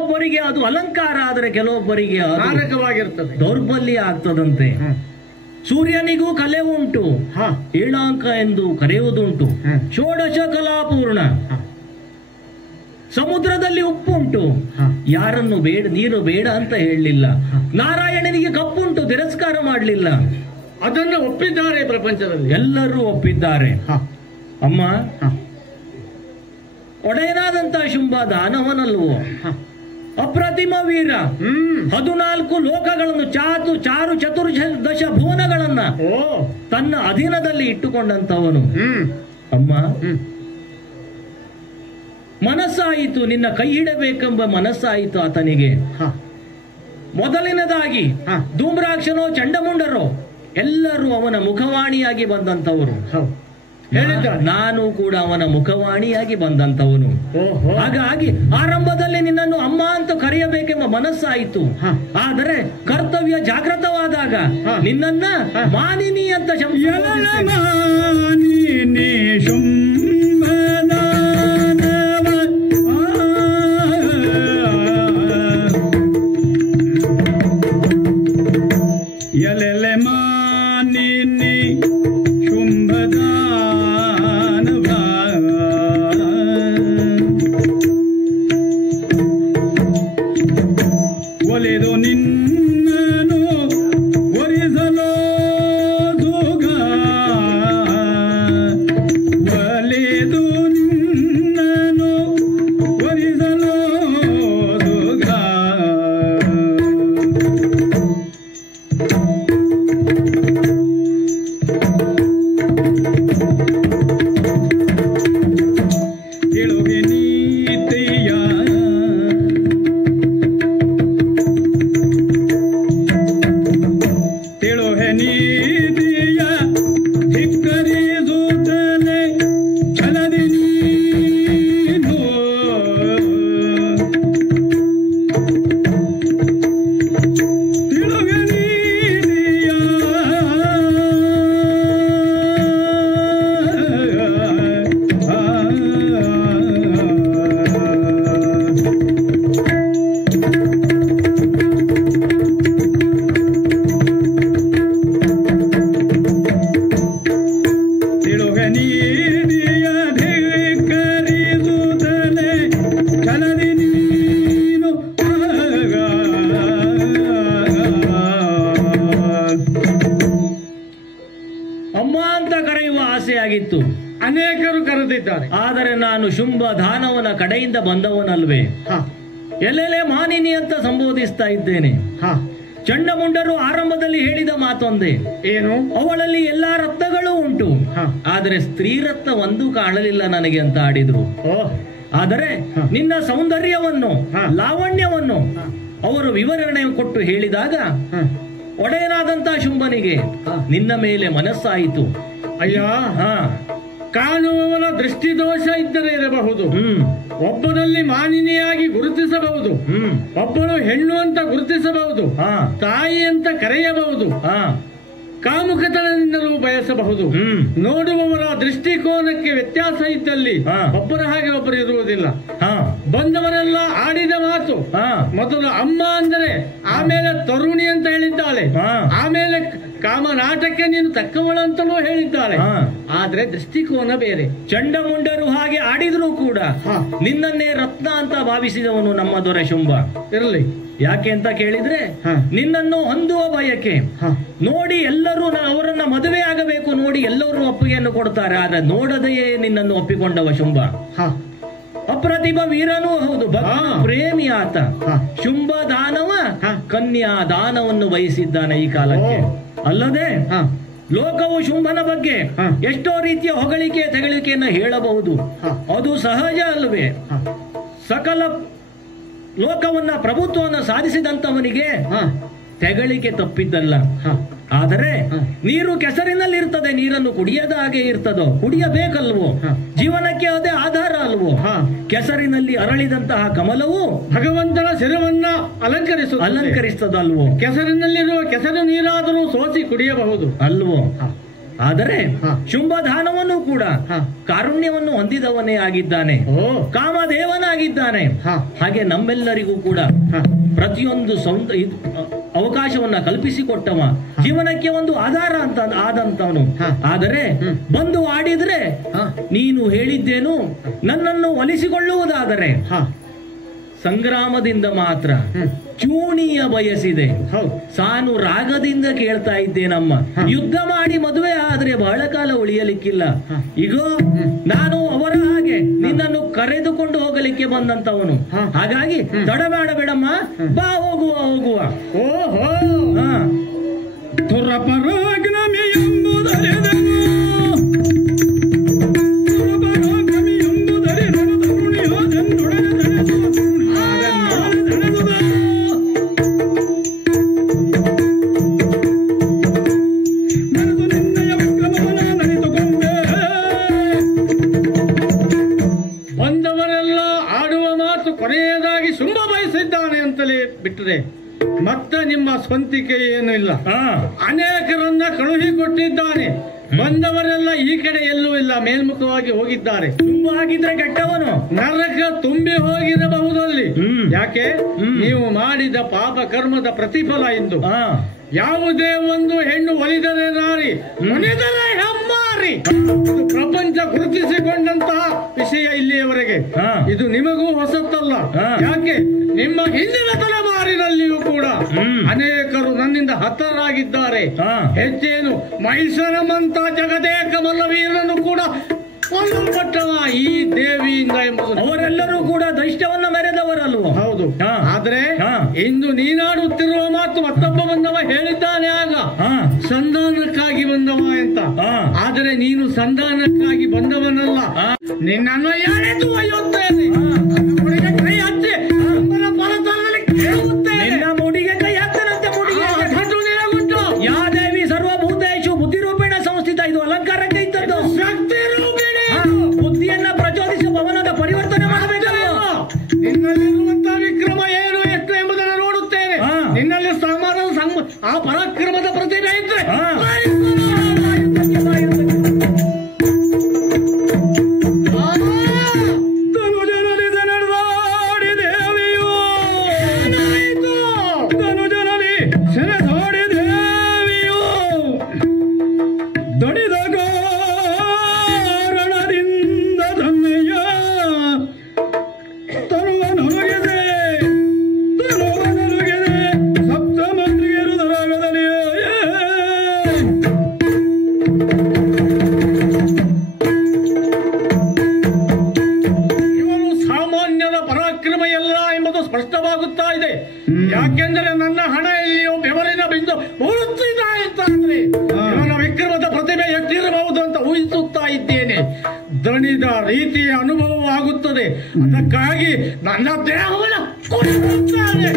ಕೆಲವೊಬ್ಬರಿಗೆ ಅದು ಅಲಂಕಾರ, ಆದರೆ ಕೆಲವೊಬ್ಬರಿಗೆ ಮಾರಕವಾಗಿರ್ತದೆ, ದೌರ್ಬಲ್ಯ ಆಗ್ತದಂತೆ. ಸೂರ್ಯನಿಗೂ ಕಲೆ ಉಂಟು, ಏಳಾಂಕ ಎಂದು ಕರೆಯುವುದುಂಟು. ಷೋಡಶ ಕಲಾಪೂರ್ಣ. ಸಮುದ್ರದಲ್ಲಿ ಉಪ್ಪುಂಟು, ಯಾರನ್ನು ಬೇಡ, ನೀರು ಬೇಡ ಅಂತ ಹೇಳಲಿಲ್ಲ. ನಾರಾಯಣನಿಗೆ ಕಪ್ಪುಂಟು, ತಿರಸ್ಕಾರ ಮಾಡಲಿಲ್ಲ. ಅದನ್ನು ಒಪ್ಪಿದ್ದಾರೆ ಪ್ರಪಂಚದಲ್ಲಿ, ಎಲ್ಲರೂ ಒಪ್ಪಿದ್ದಾರೆ. ಅಮ್ಮ, ಒಡೆಯನಾದಂತ ಶುಂಭ ದಾನವನಲ್ವೋ, ಅಪ್ರತಿಮ ವೀರ. 14 ಲೋಕಗಳನ್ನು ಚಾರು ಚತುರ್ದಶ ಭುವನಗಳನ್ನ ತನ್ನ ಅಧೀನದಲ್ಲಿ ಇಟ್ಟುಕೊಂಡಂತವನು. ಅಮ್ಮ, ಮನಸ್ಸಾಯಿತು, ನಿನ್ನ ಕೈ ಹಿಡಬೇಕೆಂಬ ಮನಸ್ಸಾಯಿತು ಆತನಿಗೆ. ಮೊದಲಿನದಾಗಿ ಧೂಮ್ರಾಕ್ಷನೋ ಚಂಡಮುಂಡರೋ ಎಲ್ಲರೂ ಅವನ ಮುಖವಾಣಿಯಾಗಿ ಬಂದಂತವರು. ನಾನು ಕೂಡ ಅವನ ಮುಖವಾಣಿಯಾಗಿ ಬಂದಂತವನು. ಹಾಗಾಗಿ ಆರಂಭದಲ್ಲಿ ನಿನ್ನನ್ನು ಅಮ್ಮ ಅಂತ ಕರೆಯಬೇಕೆಂಬ ಮನಸ್ಸಾಯಿತು. ಆದರೆ ಕರ್ತವ್ಯ ಜಾಗೃತವಾದಾಗ ನಿನ್ನನ್ನ ಮಾನಿನಿ ಅಂತ ಅನೇಕರು ಕರೆದಿದ್ದಾರೆ. ಆದರೆ ನಾನು ಶುಂಭ ದಾನವನ ಕಡೆಯಿಂದ ಬಂದವನಲ್ವೇ, ಎಲ್ಲೆಲೆ ಮಾನಿನಿ ಅಂತ ಸಂಬೋಧಿಸ್ತಾ ಇದ್ದೇನೆ. ಚಂಡಮುಂಡರು ಆರಂಭದಲ್ಲಿ ಹೇಳಿದ ಮಾತೊಂದೇ, ಏನು? ಅವಳಲ್ಲಿ ಎಲ್ಲಾ ರತ್ನಗಳು ಉಂಟು, ಆದರೆ ಸ್ತ್ರೀ ರತ್ನ ಒಂದು ಕಾಣಲಿಲ್ಲ ನನಗೆ ಅಂತ ಆಡಿದ್ರು. ಆದರೆ ನಿನ್ನ ಸೌಂದರ್ಯವನ್ನು, ಲಾವಣ್ಯವನ್ನು ಅವರು ವಿವರಣೆ ಕೊಟ್ಟು ಹೇಳಿದಾಗ ಒಡೆಯನಾದಂತ ಶುಂಭನಿಗೆ ನಿನ್ನ ಮೇಲೆ ಮನಸ್ಸಾಯಿತು. ಅಯ್ಯ, ಕಾಣುವವನ ದೃಷ್ಟಿದೋಷ ಇದ್ದರೆ ಇರಬಹುದು, ಒಬ್ಬನಲ್ಲಿ ಮಾನಿನಿಯಾಗಿ ಗುರುತಿಸಬಹುದು, ಒಬ್ಬಳು ಹೆಣ್ಣು ಅಂತ ಗುರುತಿಸಬಹುದು, ತಾಯಿ ಅಂತ ಕರೆಯಬಹುದು, ಕಾಮುಕತನದಿಂದಲೂ ಬಯಸಬಹುದು. ನೋಡುವವರ ದೃಷ್ಟಿಕೋನಕ್ಕೆ ವ್ಯತ್ಯಾಸ ಇದ್ದಲ್ಲಿ ಒಬ್ಬರ ಹಾಗೆ ಒಬ್ಬರು ಇರುವುದಿಲ್ಲ. ಬಂದವರೆಲ್ಲ ಆಡಿದ ಮಾತು ಮೊದಲು ಅಮ್ಮ ಅಂದರೆ, ಆಮೇಲೆ ತರುಣಿ ಅಂತ ಹೇಳಿದ್ದಾಳೆ, ಆಮೇಲೆ ಕಾಮನಾಟಕ್ಕೆ ನೀನು ತಕ್ಕವಳಂತಲೂ ಹೇಳಿದ್ದಾಳೆ. ಆದ್ರೆ ದೃಷ್ಟಿಕೋನ ಬೇರೆ. ಚಂಡಮುಂಡರು ಹಾಗೆ ಆಡಿದ್ರು ಕೂಡ ನಿನ್ನನ್ನೇ ರತ್ನ ಅಂತ ಭಾವಿಸಿದವನು ನಮ್ಮ ದೊರೆ ಶುಂಭ. ಇರಲಿ, ಯಾಕೆ ಅಂತ ಕೇಳಿದ್ರೆ ನಿನ್ನನ್ನು ಹೊಂದುವ ಬಯಕೆ ನೋಡಿ ಎಲ್ಲರೂ ಅವರನ್ನ ಮದುವೆ ಆಗಬೇಕು ನೋಡಿ ಎಲ್ಲರೂ ಒಪ್ಪಿಗೆಯನ್ನು ಕೊಡ್ತಾರೆ. ಆದ್ರೆ ನೋಡದೆಯೇ ನಿನ್ನನ್ನು ಒಪ್ಪಿಕೊಂಡವ ಶುಂಭ. ಅಪ್ರತಿಭ ವೀರನೂ ಹೌದು, ಪ್ರೇಮಿ ಆತ. ಶುಂಭ ದಾನವ ಕನ್ಯಾ ದಾನವನ್ನು ಬಯಸಿದ್ದಾನೆ ಈ ಕಾಲಕ್ಕೆ. ಅಲ್ಲದೆ ಲೋಕವು ಶುಂಭನ ಬಗ್ಗೆ ಎಷ್ಟೋ ರೀತಿಯ ಹೊಗಳಿಕೆ ತೆಗಳಿಕೆಯನ್ನು ಹೇಳಬಹುದು, ಅದು ಸಹಜ ಅಲ್ವೇ? ಸಕಲ ಲೋಕವನ್ನ ಪ್ರಭುತ್ವವನ್ನು ಸಾಧಿಸಿದಂತವನಿಗೆ ತೆಗಳಿಕೆ ತಪ್ಪಿದ್ದಲ್ಲ. ಆದರೆ ನೀರು ಕೆಸರಿನಲ್ಲಿ ಇರ್ತದೆ, ನೀರನ್ನು ಕುಡಿಯದ ಹಾಗೆ ಇರ್ತದೋ? ಕುಡಿಯಬೇಕಲ್ವೋ? ಜೀವನಕ್ಕೆ ಅದೇ ಆಧಾರ ಅಲ್ವೋ? ಕೆಸರಿನಲ್ಲಿ ಅರಳಿದಂತಹ ಕಮಲವು ಭಗವಂತನ ಶಿರವನ್ನ ಅಲಂಕರಿಸ್ತದಲ್ವೋ? ಕೆಸರಿನಲ್ಲಿರುವ ಕೆಸರು ನೀರಾದರೂ ಸೋಸಿ ಕುಡಿಯಬಹುದು ಅಲ್ವೋ? ಆದರೆ ಶುಂಭದಾನವನ್ನು ಕೂಡ ಕಾರುಣ್ಯವನ್ನು ಹೊಂದಿದವನೇ ಆಗಿದ್ದಾನೆ, ಕಾಮದೇವನಾಗಿದ್ದಾನೆ. ಹಾಗೆ ನಮ್ಮೆಲ್ಲರಿಗೂ ಕೂಡ ಪ್ರತಿಯೊಂದು ಅವಕಾಶವನ್ನ ಕಲ್ಪಿಸಿಕೊಟ್ಟವ, ಜೀವನಕ್ಕೆ ಒಂದು ಆಧಾರ ಅಂತ ಆದಂತವನು. ಆದರೆ ಬಂದು ಆಡಿದ್ರೆ ನೀನು ಹೇಳಿದ್ದೇನು, ನನ್ನನ್ನು ಒಲಿಸಿಕೊಳ್ಳುವುದಾದರೆ ಸಂಗ್ರಾಮದಿಂದ ಮಾತ್ರ, ಚೂಣಿಯ ಬಯಸಿದೆ, ಸಾನು ರಾಗದಿಂದ ಕೇಳ್ತಾ ಇದ್ದೇನಮ್ಮ. ಯುದ್ಧ ಮಾಡಿ ಮದುವೆ ಆದ್ರೆ ಬಹಳ ಕಾಲ ಉಳಿಯಲಿಕ್ಕಿಲ್ಲ. ಈಗ ನಾನು ಅವರ ಹಾಗೆ ನಿನ್ನನ್ನು ಕರೆದುಕೊಂಡು ಹೋಗಲಿಕ್ಕೆ ಬಂದಂತವನು. ಹಾಗಾಗಿ ತಡಬೇಡ ಬಿಡಮ್ಮ, ಬಾ, ಹೋಗುವ ಹೋಗುವ. ಓಹೋ, ತುರಪರಾಗ್ನಮಿ ಎಂಬುದರೆದನು ಬಿಟ್ಟರೆ ಮತ್ತೆ ನಿಮ್ಮ ಸ್ವಂತಿಕೆ ಏನು ಇಲ್ಲ. ಅನೇಕರನ್ನ ಕಳುಹಿಕೊಟ್ಟಿದ್ದಾನೆ. ಬಂದವರೆಲ್ಲ ಈ ಕಡೆ ಎಲ್ಲೂ ಇಲ್ಲ, ಮೇಲ್ಮುಖವಾಗಿ ಹೋಗಿದ್ದಾರೆ. ಆಗಿದ್ರೆ ಕೆಟ್ಟವನು ನರಕ ತುಂಬಿ ಹೋಗಿರಬಹುದಲ್ಲಿ. ಯಾಕೆ? ನೀವು ಮಾಡಿದ ಪಾಪ ಕರ್ಮದ ಪ್ರತಿಫಲ ಎಂದು. ಯಾವುದೇ ಒಂದು ಹೆಣ್ಣು ಒಲಿದರೆ ನಾರಿ, ಒಲಿದರೆ ಹೆಮ್ಮಾರಿ. ಇದು ಪ್ರಪಂಚ ಗುರುತಿಸಿಕೊಂಡಂತಹ ವಿಷಯ ಇಲ್ಲಿಯವರೆಗೆ. ಇದು ನಿಮಗೂ ಹೊಸತಲ್ಲ. ಯಾಕೆ? ನಿಮ್ಮ ಹಿಂದಿನ ತಲೆಮಾರಿನಲ್ಲಿಯೂ ಕೂಡ ಅನೇಕರು ನನ್ನಿಂದ ಹತರಾಗಿದ್ದಾರೆ. ಹೆಚ್ಚೇನು, ಮೈಸರಮಂತ ಜಗದೇಕ ಮಲ್ಲವೀರನು ಕೂಡ ಕೊಲ್ಲಲ್ಪಟ್ಟವ ಈ ದೇವಿಯಿಂದ ಎಂಬುದು. ಅವರೆಲ್ಲರೂ ಕೂಡ ದೈಷ್ಟ್ಯವನ್ನ ಮೆರೆದವರಲ್ವ? ಹೌದು. ಆದ್ರೆ ಇಂದು ನೀನಾಡುತ್ತಿರುವ ಮಾತು ಮತ್ತೊಬ್ಬ ಬಂದವ ಹೇಳಿದ್ದಾನೆ ಆಗ, ಸಂಧಾನಕ್ಕಾಗಿ ಬಂದವ ಅಂತ. ಆದರೆ ನೀನು ಸಂಧಾನಕ್ಕಾಗಿ ಬಂದವನಲ್ಲ, ನಿನ್ನನ್ನು ಎಳೆದು ಒಯ್ಯುತ್ತೇನೆ, ಕೈ ಹಚ್ಚಿ ಫಲದಲ್ಲಿ ಕೇಳುತ್ತೇನೆ. ನಿನ್ನ ಮುಡಿಗೆ ಕೈ ಹಾಕ್ತಾನಂತೆ. ಮುಡಿಗೆ ನಿನಗುಂಟು. ಯಾ ದೇವಿ ಸರ್ವಭೂತೇಶು ಬುದ್ಧಿರೂಪೇಣ ಸಂಸ್ಥಿತ. ಇದು ಅಲಂಕಾರಕ್ಕೆ ಇದ್ದದ್ದು. ಶಕ್ತಿ ರೂಪಿಣಿ. ಬುದ್ಧಿಯನ್ನ ಪ್ರಚೋದಿಸಿ ಭವನದ ಪರಿವರ್ತನೆ ಮಾಡಬೇಕಲ್ಲ. ನಿನ್ನಲ್ಲಿರುವಂತಹ ವಿಕ್ರಮ ಏನು ಎಷ್ಟು ಎಂಬುದನ್ನು ನೋಡುತ್ತೇನೆ. ನಿನ್ನಲ್ಲಿ ಆ ಪರಾಕ್ರಮದ ಪ್ರತಿಭೆ ಇದ್ರೆ ಸ್ಪಷ್ಟವಾಗುತ್ತಾ ಇದೆ. ಯಾಕೆಂದರೆ ನನ್ನ ಹಣ ಎಲ್ಲಿಯೋ ಬೆವರಿನ ಬಿಂದು ಬರುತ್ತಿದೆ ಅಂತಂದ್ರೆ ಇವನ ವಿಕ್ರಮದ ಪ್ರತಿಭೆ ಎಷ್ಟಿರಬಹುದು ಅಂತ ಊಹಿಸುತ್ತಾ ಇದ್ದೇನೆ. ದಣಿದ ರೀತಿಯ ಅನುಭವವಾಗುತ್ತದೆ. ಅದಕ್ಕಾಗಿ ನನ್ನ ದೇಹವನ್ನು ಕುಡಿಯುತ್ತೇನೆ,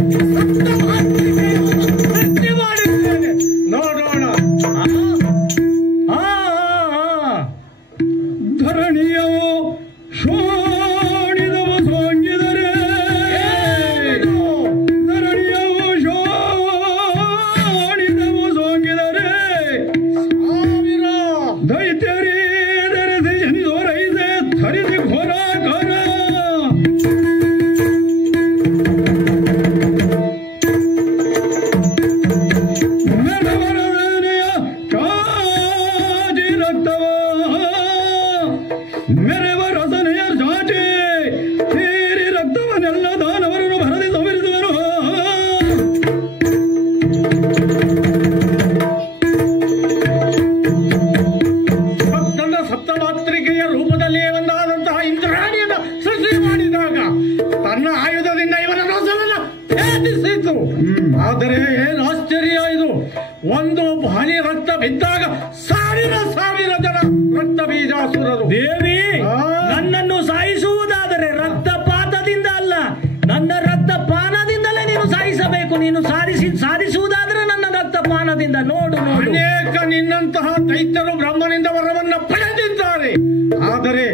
ಮಾಡಿದ್ದೇನೆ. ನೋಡೋಣ. ಧರಣಿಯೋ ಶೋಣಿದವು ಸೋಂಗಿದರೆ, ಧರಣಿಯವು ಶೋಣಿದವು ಸೋಂಗಿದರೆ ಸಾವಿರ ದೈತ್ಯರೇ ಧರಿಸಿ ಜನಿದೋರೈಸೆ ಧರಿಸಿ ಘೋರಾಘೋರ. ಮೆರೆವ ರಸನೆಯ ಜಾತಿ ಹೀರಿ ರಕ್ತವನ್ನೆಲ್ಲ ದಾನವರನ್ನು ಭರದಿ ಸವರಿಸುವರು. ತನ್ನ ಸಪ್ತಮಾತೃಕೆಯ ರೂಪದಲ್ಲಿ ಒಂದಾದಂತಹ ಇಂದ್ರಾಣಿಯನ್ನು ಸೃಷ್ಟಿ ಮಾಡಿದಾಗ ತನ್ನ ಆಯುಧದಿಂದ ಇವನ ರಸವನ್ನು ಭೇದಿಸಿತು. ಆದರೆ ಏನು ಆಶ್ಚರ್ಯ ಇದು! ಒಂದು ಹನಿ ರಕ್ತ ಬಿದ್ದಾಗ ಸಾವಿರ ಜನ ರಕ್ತ ಬೀಜಾಸುರರು. ದೇವಿ, ನನ್ನನ್ನು ಸಾಯಿಸುವುದಾದರೆ ರಕ್ತಪಾತದಿಂದ ಅಲ್ಲ, ನನ್ನ ರಕ್ತಪಾನದಿಂದಲೇ ನೀನು ಸಾಯಿಸಬೇಕು. ನೀನು ಸಾಧಿಸುವುದಾದರೆ ನನ್ನ ರಕ್ತಪಾನದಿಂದ. ನೋಡು, ಅನೇಕ ನಿನ್ನಂತಹ ದೈತ್ಯರು ಬ್ರಹ್ಮನಿಂದ ವರವನ್ನ ಪಡೆದಿದ್ದಾರೆ. ಆದರೆ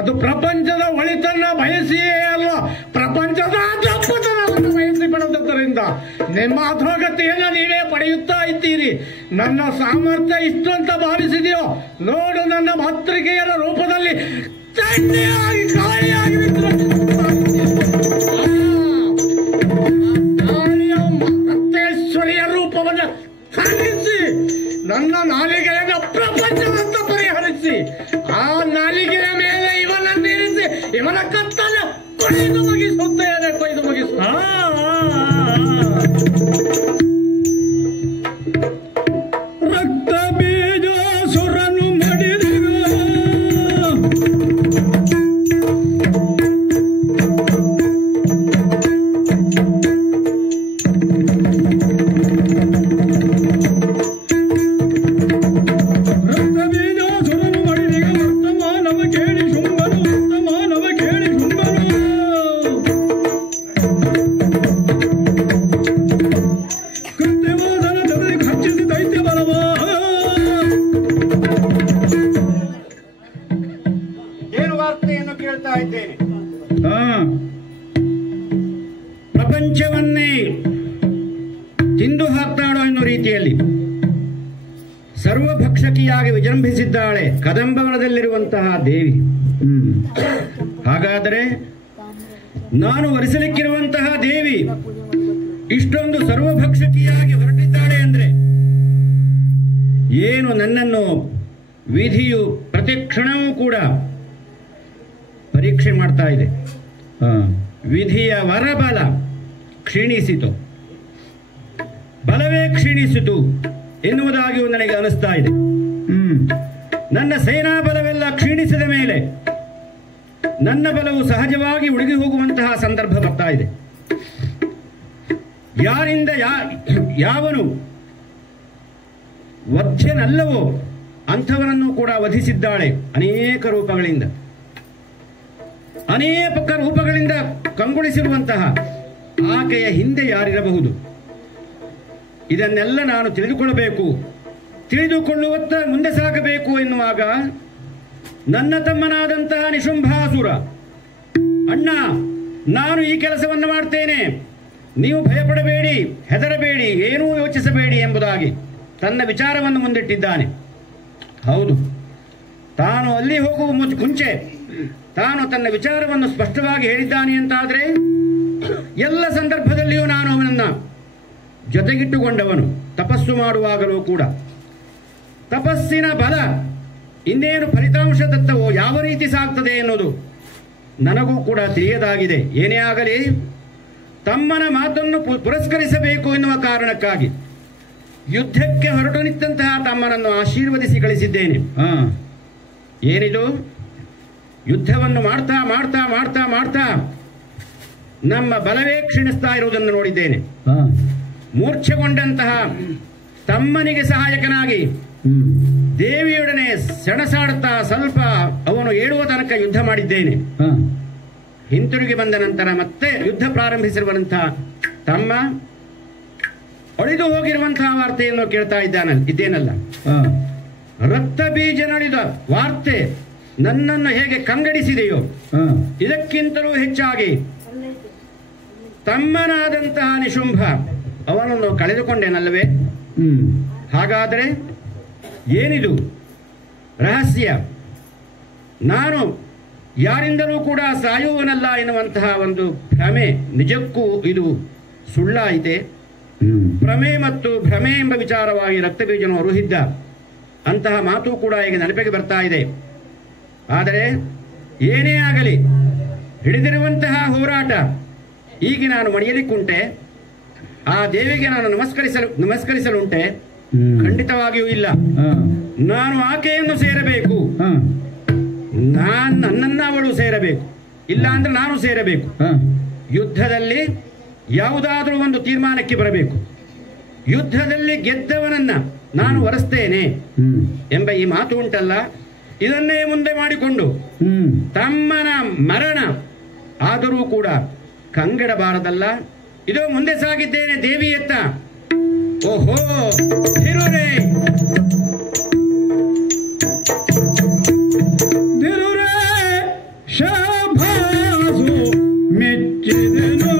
ಅದು ಪ್ರಪಂಚದ ಒಳಿತನ್ನ ಬಯಸಿಯೇ ಅಲ್ಲ, ಪ್ರಪಂಚದ ಅಧಪತನವನ್ನು ಬಯಸಿ ಮಾಡದುದರಿಂದ ನಿಮ್ಮ ಅಧೋಗತಿಯನ್ನು ನೀವೇ ಪಡೆಯುತ್ತಾ ಇದ್ದೀರಿ. ನನ್ನ ಸಾಮರ್ಥ್ಯ ಇಷ್ಟು ಅಂತ ಭಾವಿಸಿದೆಯೋ? ನೋಡು, ನನ್ನ ಮಾತೃಕೆಯರ ರೂಪದಲ್ಲಿ ಚಂಡಿಯಾಗಿ ಕಾಳಿಯಾಗಿ ರಕ್ತೇಶ್ವರಿಯ ರೂಪವನ್ನು ಖಂಡಿಸಿ ನನ್ನ ನಾಲಿಗೆಯನ್ನು ಪ್ರಪಂಚದಂತ ಪರಿಹರಿಸಿ ಆ ನಾಲಿಗೆಯ ಮೇಲೆ ಇವನನ್ನಿರಿಸಿ ಇವನ ಕತ್ತನ್ನು ಕೊಯ್ದು ಮುಗಿಸುತ್ತೇನೆ. ರಕ್ತ ಬೀಜ ಸುರನು ಮಡಿದಿಗ ಪ್ರಪಂಚವನ್ನೇ ತಿಂದು ಹಾಕ್ತಾಳೋ ಎನ್ನುವ ರೀತಿಯಲ್ಲಿ ಸರ್ವಭಕ್ಷಕಿಯಾಗಿ ವಿಜೃಂಭಿಸಿದ್ದಾಳೆ ಕದಂಬವನದಲ್ಲಿರುವಂತಹ ದೇವಿ. ಹಾಗಾದರೆ ನಾನು ವರಿಸಲಿಕ್ಕಿರುವಂತಹ ದೇವಿ ಇಷ್ಟೊಂದು ಸರ್ವಭಕ್ಷಕಿಯಾಗಿ ಹೊರಟಿದ್ದಾಳೆ ಅಂದ್ರೆ ಏನು ನನ್ನನ್ನು ವಿಧಿಯು ಪ್ರತಿ ಕ್ಷಣವೂ ಕೂಡ ಪರೀಕ್ಷೆ ಮಾಡ್ತಾ ಇದೆ. ವಿಧಿಯ ವರಬಲ ಕ್ಷೀಣಿಸಿತು, ಬಲವೇ ಕ್ಷೀಣಿಸಿತು ಎನ್ನುವುದಾಗಿ ನನಗೆ ಅನಿಸ್ತಾ ಇದೆ. ನನ್ನ ಸೇನಾ ಬಲವೆಲ್ಲ ಕ್ಷೀಣಿಸಿದ ಮೇಲೆ ನನ್ನ ಬಲವು ಸಹಜವಾಗಿ ಉಡುಗಿ ಹೋಗುವಂತಹ ಸಂದರ್ಭ ಬರ್ತಾ ಇದೆ. ಯಾರಿಂದ ಯಾವನು ವಧ್ಯನಲ್ಲವೋ ಅಂಥವನನ್ನು ಕೂಡ ವಧಿಸಿದ್ದಾಳೆ ಅನೇಕ ರೂಪಗಳಿಂದ. ಅನೇಕ ರೂಪಗಳಿಂದ ಕಂಗೊಳಿಸಿರುವಂತಹ ಆಕೆಯ ಹಿಂದೆ ಯಾರಿರಬಹುದು? ಇದನ್ನೆಲ್ಲ ನಾನು ತಿಳಿದುಕೊಳ್ಳಬೇಕು. ತಿಳಿದುಕೊಳ್ಳುವತ್ತ ಮುಂದೆ ಸಾಗಬೇಕು ಎನ್ನುವಾಗ ನನ್ನ ತಮ್ಮನಾದಂತಹ ನಿಶುಂಭಾಸುರ, ಅಣ್ಣ ನಾನು ಈ ಕೆಲಸವನ್ನು ಮಾಡ್ತೇನೆ, ನೀವು ಭಯಪಡಬೇಡಿ, ಹೆದರಬೇಡಿ, ಏನೂ ಯೋಚಿಸಬೇಡಿ ಎಂಬುದಾಗಿ ತನ್ನ ವಿಚಾರವನ್ನು ಮುಂದಿಟ್ಟಿದ್ದಾನೆ. ಹೌದು, ತಾನು ಅಲ್ಲಿ ಹೋಗುವ ಮುಂಚೆ ತಾನು ತನ್ನ ವಿಚಾರವನ್ನು ಸ್ಪಷ್ಟವಾಗಿ ಹೇಳಿದ್ದಾನೆ ಅಂತಾದರೆ ಎಲ್ಲ ಸಂದರ್ಭದಲ್ಲಿಯೂ ನಾನು ಅವನನ್ನು ಜೊತೆಗಿಟ್ಟುಕೊಂಡವನು. ತಪಸ್ಸು ಮಾಡುವಾಗಲೂ ಕೂಡ ತಪಸ್ಸಿನ ಬಲ ಇನ್ನೇನು ಫಲಿತಾಂಶ ದತ್ತವೋ ಯಾವ ರೀತಿ ಸಾಗ್ತದೆ ಎನ್ನುವುದು ನನಗೂ ಕೂಡ ತಿಳಿಯದಾಗಿದೆ. ಏನೇ ಆಗಲಿ ತಮ್ಮನ ಮಾತನ್ನು ಪುರಸ್ಕರಿಸಬೇಕು ಎನ್ನುವ ಕಾರಣಕ್ಕಾಗಿ ಯುದ್ಧಕ್ಕೆ ಹೊರಟು ನಿಂತಹ ತಮ್ಮನನ್ನು ಆಶೀರ್ವದಿಸಿ ಕಳಿಸಿದ್ದೇನೆ. ಏನಿದು? ಯುದ್ಧವನ್ನು ಮಾಡ್ತಾ ಮಾಡ್ತಾ ಮಾಡ್ತಾ ಮಾಡ್ತಾ ನಮ್ಮ ಬಲವೇ ಕ್ಷೀಣಿಸ್ತಾ ಇರುವುದನ್ನು ನೋಡಿದ್ದೇನೆ. ಮೂರ್ಛೆಗೊಂಡಂತಹ ತಮ್ಮನಿಗೆ ಸಹಾಯಕನಾಗಿ ದೇವಿಯೊಡನೆ ಸೆಣಸಾಡುತ್ತಾ ಸ್ವಲ್ಪ ಅವನು ಏಳುವ ತನಕ ಯುದ್ಧ ಮಾಡಿದ್ದೇನೆ. ಹಿಂತಿರುಗಿ ಬಂದ ನಂತರ ಮತ್ತೆ ಯುದ್ಧ ಪ್ರಾರಂಭಿಸಿರುವಂತಹ ತಮ್ಮ ಅಳಿದು ಹೋಗಿರುವಂತಹ ವಾರ್ತೆಯನ್ನು ಕೇಳ್ತಾ ಇದ್ದೇನಲ್ಲ. ರಕ್ತ ಬೀಜ ನಳಿದ ವಾರ್ತೆ ನನ್ನನ್ನು ಹೇಗೆ ಕಂಗಡಿಸಿದೆಯೋ ಇದಕ್ಕಿಂತಲೂ ಹೆಚ್ಚಾಗಿ ತಮ್ಮನಾದಂತಹ ನಿಶುಂಭ ಅವನನ್ನು ಕಳೆದುಕೊಂಡೇನಲ್ಲವೇ? ಹಾಗಾದರೆ ಏನಿದು ರಹಸ್ಯ? ನಾನು ಯಾರಿಂದಲೂ ಕೂಡ ಸಾಯುವನಲ್ಲ ಎನ್ನುವಂತಹ ಒಂದು ಭ್ರಮೆ ನಿಜಕ್ಕೂ ಇದು ಸುಳ್ಳಾಯಿತೆ? ಭ್ರಮೆ ಮತ್ತು ಭ್ರಮೆ ಎಂಬ ವಿಚಾರವಾಗಿ ರಕ್ತಬೀಜನು ಅರುಹಿದ್ದ ಅಂತಹ ಮಾತು ಕೂಡ ಈಗ ನೆನಪಿಗೆ ಬರ್ತಾ ಇದೆ. ಆದರೆ ಏನೇ ಆಗಲಿ ಹಿಡಿದಿರುವಂತಹ ಹೋರಾಟ ಈಗ ನಾನು ಮಣಿಯಲಿಕ್ಕುಂಟೆ? ಆ ದೇವಿಗೆ ನಾನು ನಮಸ್ಕರಿಸಲುಂಟೆ? ಖಂಡಿತವಾಗಿಯೂ ಇಲ್ಲ. ನಾನು ಆಕೆಯನ್ನು ಸೇರಬೇಕು, ನನ್ನನ್ನ ಅವಳು ಸೇರಬೇಕು, ಇಲ್ಲ ಅಂದ್ರೆ ನಾನು ಸೇರಬೇಕು. ಯುದ್ಧದಲ್ಲಿ ಯಾವುದಾದ್ರೂ ಒಂದು ತೀರ್ಮಾನಕ್ಕೆ ಬರಬೇಕು. ಯುದ್ಧದಲ್ಲಿ ಗೆದ್ದವನನ್ನ ನಾನು ವರಿಸ್ತೇನೆ ಎಂಬ ಈ ಮಾತು ಉಂಟಲ್ಲ, ಇದನ್ನೇ ಮುಂದೆ ಮಾಡಿಕೊಂಡು ತಮ್ಮನ ಮರಣ ಆದರೂ ಕೂಡ ಕಂಗೆಡಬಾರದಲ್ಲ. ಇದು ಮುಂದೆ ಸಾಗಿದ್ದೇನೆ ದೇವಿಯತ್ತ. ಓಹೋ ಧಿರುರೇ ಧಿರುರೇ ಶಭಾಸು ಮೆಚ್ಚಿದೆನು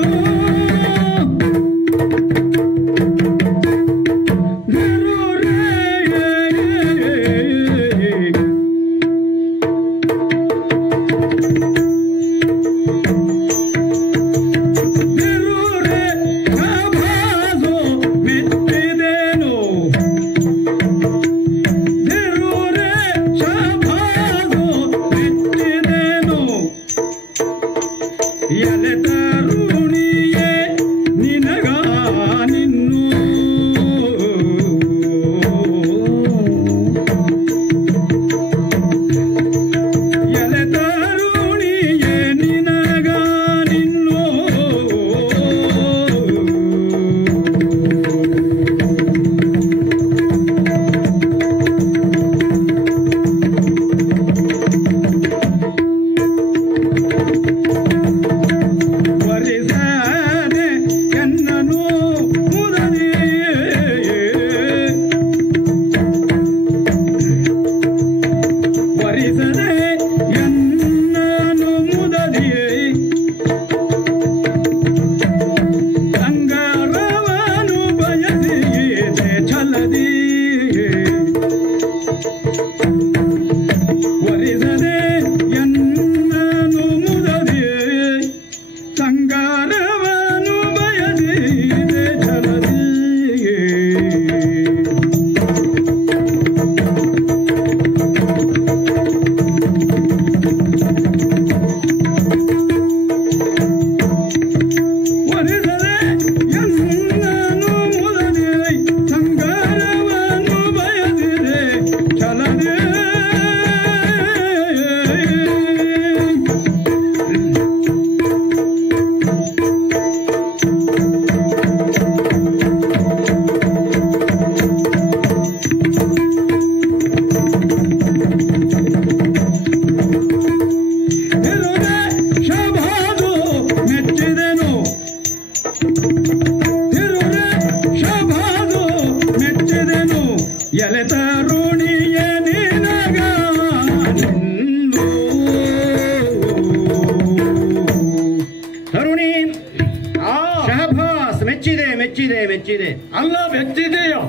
ಮೆಚ್ಚಿದೆ ಅಲ್ಲ ಮೆಚ್ಚಿದೆಯೋ?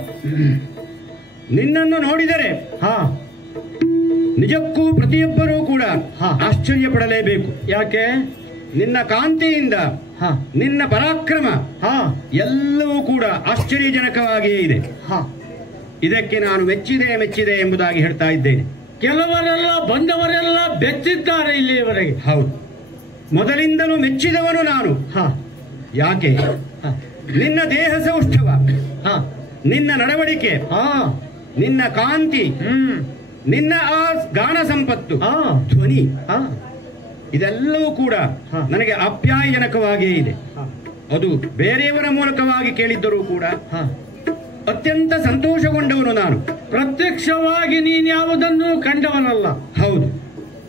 ನಿನ್ನನ್ನು ನೋಡಿದರೆ ನಿಜಕ್ಕೂ ಪ್ರತಿಯೊಬ್ಬರೂ ಕೂಡ ಆಶ್ಚರ್ಯ ಪಡಲೇಬೇಕು. ಯಾಕೆ? ನಿನ್ನ ಕಾಂತಿಯಿಂದ ನಿನ್ನ ಪರಾಕ್ರಮ ಎಲ್ಲವೂ ಕೂಡ ಆಶ್ಚರ್ಯಜನಕವಾಗಿಯೇ ಇದೆ. ಇದಕ್ಕೆ ನಾನು ಮೆಚ್ಚಿದೆ ಎಂಬುದಾಗಿ ಹೇಳ್ತಾ ಇದ್ದೇನೆ. ಕೆಲವರೆಲ್ಲ ಬಂದವರೆಲ್ಲ ಬೆಚ್ಚಿದ್ದಾರೆ ಇಲ್ಲಿಯವರೆಗೆ. ಹೌದು, ಮೊದಲಿಂದಲೂ ಮೆಚ್ಚಿದವನು ನಾನು. ಯಾಕೆ? ನಿನ್ನ ದೇಹ ಸೌಷ್ಠವ, ನಿನ್ನ ನಡವಳಿಕೆ, ನಿನ್ನ ಕಾಂತಿ, ನಿನ್ನ ಆ ಗಾನ ಸಂಪತ್ತು, ಧ್ವನಿ, ಇದೆಲ್ಲವೂ ಕೂಡ ನನಗೆ ಆಪ್ಯಾಯಜನಕವಾಗಿಯೇ ಇದೆ. ಅದು ಬೇರೆಯವರ ಮೂಲಕವಾಗಿ ಕೇಳಿದ್ದರೂ ಕೂಡ ಅತ್ಯಂತ ಸಂತೋಷಗೊಂಡವನು ನಾನು. ಪ್ರತ್ಯಕ್ಷವಾಗಿ ನೀನ್ಯಾವುದನ್ನು ಕಂಡವನಲ್ಲ. ಹೌದು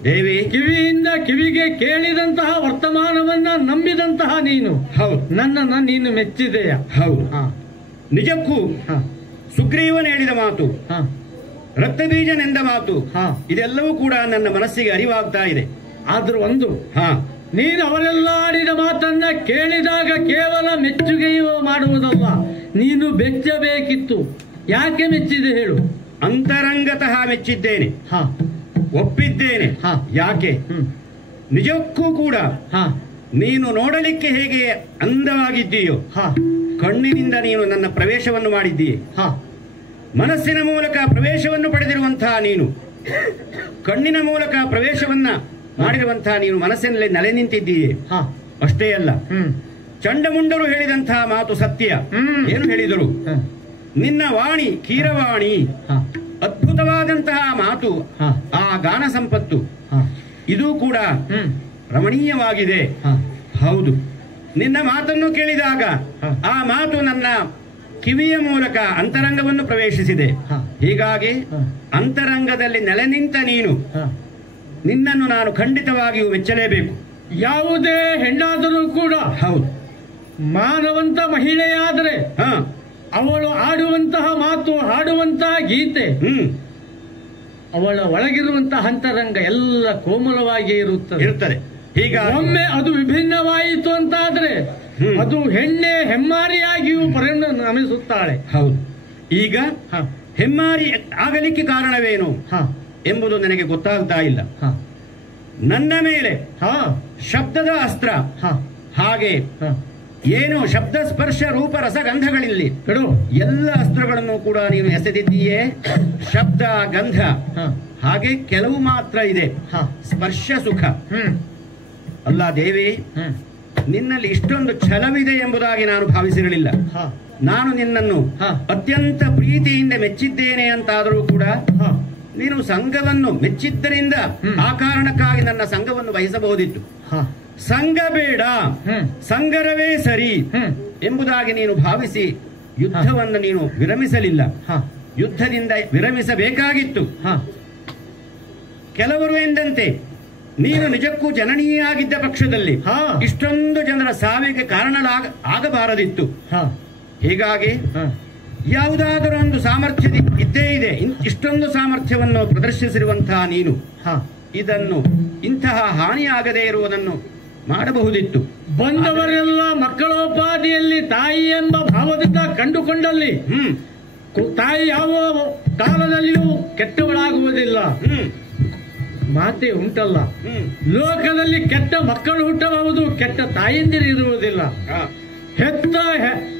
ದೇವಿ, ಕಿವಿಯಿಂದ ಕಿವಿಗೆ ಕೇಳಿದಂತಹ ವರ್ತಮಾನವನ್ನ ನಂಬಿದಂತಹ ನೀನು. ಹೌದು, ನನ್ನನ್ನು ನೀನು ಮೆಚ್ಚಿದೆಯ. ಹೌದು, ನಿಜಕ್ಕೂ ಸುಗ್ರೀವನ್ ಹೇಳಿದ ಮಾತು, ರಕ್ತಬೀಜನೆಂದ ಮಾತು, ಇದೆಲ್ಲವೂ ಕೂಡ ನನ್ನ ಮನಸ್ಸಿಗೆ ಅರಿವಾಗ್ತಾ ಇದೆ. ಆದ್ರೂ ಒಂದು, ನೀನು ಅವರೆಲ್ಲ ಆಡಿದ ಮಾತನ್ನ ಕೇಳಿದಾಗ ಕೇವಲ ಮೆಚ್ಚುಗೆಯೂ ಮಾಡುವುದಲ್ಲ, ನೀನು ಬೆಚ್ಚಬೇಕಿತ್ತು. ಯಾಕೆ ಮೆಚ್ಚಿದೆ ಹೇಳು? ಅಂತರಂಗತಃ ಮೆಚ್ಚಿದ್ದೇನೆ, ಒಪ್ಪಿದ್ದೇನೆ. ಯಾಕೆ? ನಿಜಕ್ಕೂ ಕೂಡ ನೀನು ನೋಡಲಿಕ್ಕೆ ಹೇಗೆ ಅಂದವಾಗಿದ್ದೀಯೋ, ಕಣ್ಣಿನಿಂದ ನೀನು ನನ್ನ ಪ್ರವೇಶವನ್ನು ಮಾಡಿದ್ದೀಯೆ. ಮನಸ್ಸಿನ ಮೂಲಕ ಪ್ರವೇಶವನ್ನು ಪಡೆದಿರುವಂತಹ ನೀನು, ಕಣ್ಣಿನ ಮೂಲಕ ಪ್ರವೇಶವನ್ನ ಮಾಡಿರುವಂತಹ ನೀನು ಮನಸ್ಸಿನಲ್ಲಿ ನೆಲೆ ನಿಂತಿದ್ದೀಯೆ. ಅಷ್ಟೇ ಅಲ್ಲ, ಚಂಡಮುಂಡರು ಹೇಳಿದಂತಹ ಮಾತು ಸತ್ಯ. ಏನು ಹೇಳಿದರು? ನಿನ್ನ ವಾಣಿ ಕೀರವಾಣಿ, ಅದ್ಭುತವಾದಂತಹ ಮಾತು, ಆ ಗಾನ ಸಂಪತ್ತು, ಇದು ಕೂಡ ರಮಣೀಯವಾಗಿದೆ. ಹೌದು, ನಿನ್ನ ಮಾತನ್ನು ಕೇಳಿದಾಗ ಆ ಮಾತು ನನ್ನ ಕಿವಿಯ ಮೂಲಕ ಅಂತರಂಗವನ್ನು ಪ್ರವೇಶಿಸಿದೆ. ಹೀಗಾಗಿ ಅಂತರಂಗದಲ್ಲಿ ನೆಲೆ ನಿಂತ ನೀನು, ನಿನ್ನನ್ನು ನಾನು ಖಂಡಿತವಾಗಿಯೂ ಮೆಚ್ಚಲೇಬೇಕು. ಯಾವುದೇ ಹೆಣ್ಣಾದರೂ ಕೂಡ, ಹೌದು, ಮಾನವಂತ ಮಹಿಳೆಯಾದರೆ ಅವಳು ಆಡುವಂತಹ ಮಾತು, ಹಾಡುವಂತಹ ಗೀತೆ, ಅವಳ ಒಳಗಿರುವಂತಹ ಅಂತರಂಗ ಎಲ್ಲ ಕೋಮಲವಾಗಿ ಇರುತ್ತದೆ. ಹೀಗಾಗಿ ಒಮ್ಮೆ ಅದು ವಿಭಿನ್ನವಾಯಿತು ಅಂತಾದ್ರೆ ಅದು ಹೆಣ್ಣೆ ಹೆಮ್ಮಾರಿಯಾಗಿಯೂ ಪರಿಣಮಿಸುತ್ತಾಳೆ. ಹೌದು, ಈಗ ಹೆಮ್ಮಾರಿ ಆಗಲಿಕ್ಕೆ ಕಾರಣವೇನು ಎಂಬುದು ನನಗೆ ಗೊತ್ತಾಗ್ತಾ ಇಲ್ಲ. ನನ್ನ ಮೇಲೆ ಶಬ್ದದ ಅಸ್ತ್ರ, ಹಾಗೆ ಏನು ಶಬ್ದ ಸ್ಪರ್ಶ ರೂಪ ರಸಗಂಧಗಳಲ್ಲಿ ಎಲ್ಲ ಅಸ್ತ್ರಗಳನ್ನು ಕೂಡ ನೀನು ಎಸೆದಿದ್ದೀಯೇ. ಶಬ್ದ ಗಂಧ ಹಾಗೆ ಕೆಲವು ಮಾತ್ರ ಇದೆ, ಸ್ಪರ್ಶ ಸುಖ ಅಲ್ಲ. ದೇವಿ, ನಿನ್ನಲ್ಲಿ ಇಷ್ಟೊಂದು ಛಲವಿದೆ ಎಂಬುದಾಗಿ ನಾನು ಭಾವಿಸಿರಲಿಲ್ಲ. ನಾನು ನಿನ್ನನ್ನು ಅತ್ಯಂತ ಪ್ರೀತಿಯಿಂದ ಮೆಚ್ಚಿದ್ದೇನೆ ಅಂತಾದರೂ ಕೂಡ ನೀನು ಸಂಘವನ್ನು ಮೆಚ್ಚಿದ್ದರಿಂದ ಆ ಕಾರಣಕ್ಕಾಗಿ ನನ್ನ ಸಂಘವನ್ನು ವಹಿಸಬಹುದಿತ್ತು. ಸಂಘ ಬೇಡ, ಸಂಗರವೇ ಸರಿ ಎಂಬುದಾಗಿ ನೀನು ಭಾವಿಸಿ ಯುದ್ಧವನ್ನು ನೀನು ವಿರಮಿಸಲಿಲ್ಲ. ಯುದ್ಧದಿಂದ ವಿರಮಿಸಬೇಕಾಗಿತ್ತು. ಕೆಲವರು ಎಂದಂತೆ ನೀನು ನಿಜಕ್ಕೂ ಜನನೀಯಾಗಿದ್ದ ಪಕ್ಷದಲ್ಲಿ ಇಷ್ಟೊಂದು ಜನರ ಸಾವಿಗೆ ಕಾರಣ ಆಗಬಾರದಿತ್ತು. ಹೀಗಾಗಿ ಯಾವುದಾದರೂ ಒಂದು ಸಾಮರ್ಥ್ಯ ಇದ್ದೇ ಇದೆ. ಇಷ್ಟೊಂದು ಸಾಮರ್ಥ್ಯವನ್ನು ಪ್ರದರ್ಶಿಸಿರುವಂತಹ ನೀನು ಇದನ್ನು ಇಂತಹ ಹಾನಿಯಾಗದೇ ಇರುವುದನ್ನು ಮಾಡಬಹುದಿತ್ತು. ಬಂದವರೆಲ್ಲ ಮಕ್ಕಳೋಪಾದಿಯಲ್ಲಿ ತಾಯಿ ಎಂಬ ಭಾವದಿಂದ ಕಂಡುಕೊಂಡಲ್ಲಿ ತಾಯಿ ಯಾವ ಕಾಲದಲ್ಲಿಯೂ ಕೆಟ್ಟವಳಾಗುವುದಿಲ್ಲ. ಮಾತೆ ಉಂಟಲ್ಲ, ಲೋಕದಲ್ಲಿ ಕೆಟ್ಟ ಮಕ್ಕಳು ಹುಟ್ಟಬಹುದು, ಕೆಟ್ಟ ತಾಯಂದಿರು ಇರುವುದಿಲ್ಲ.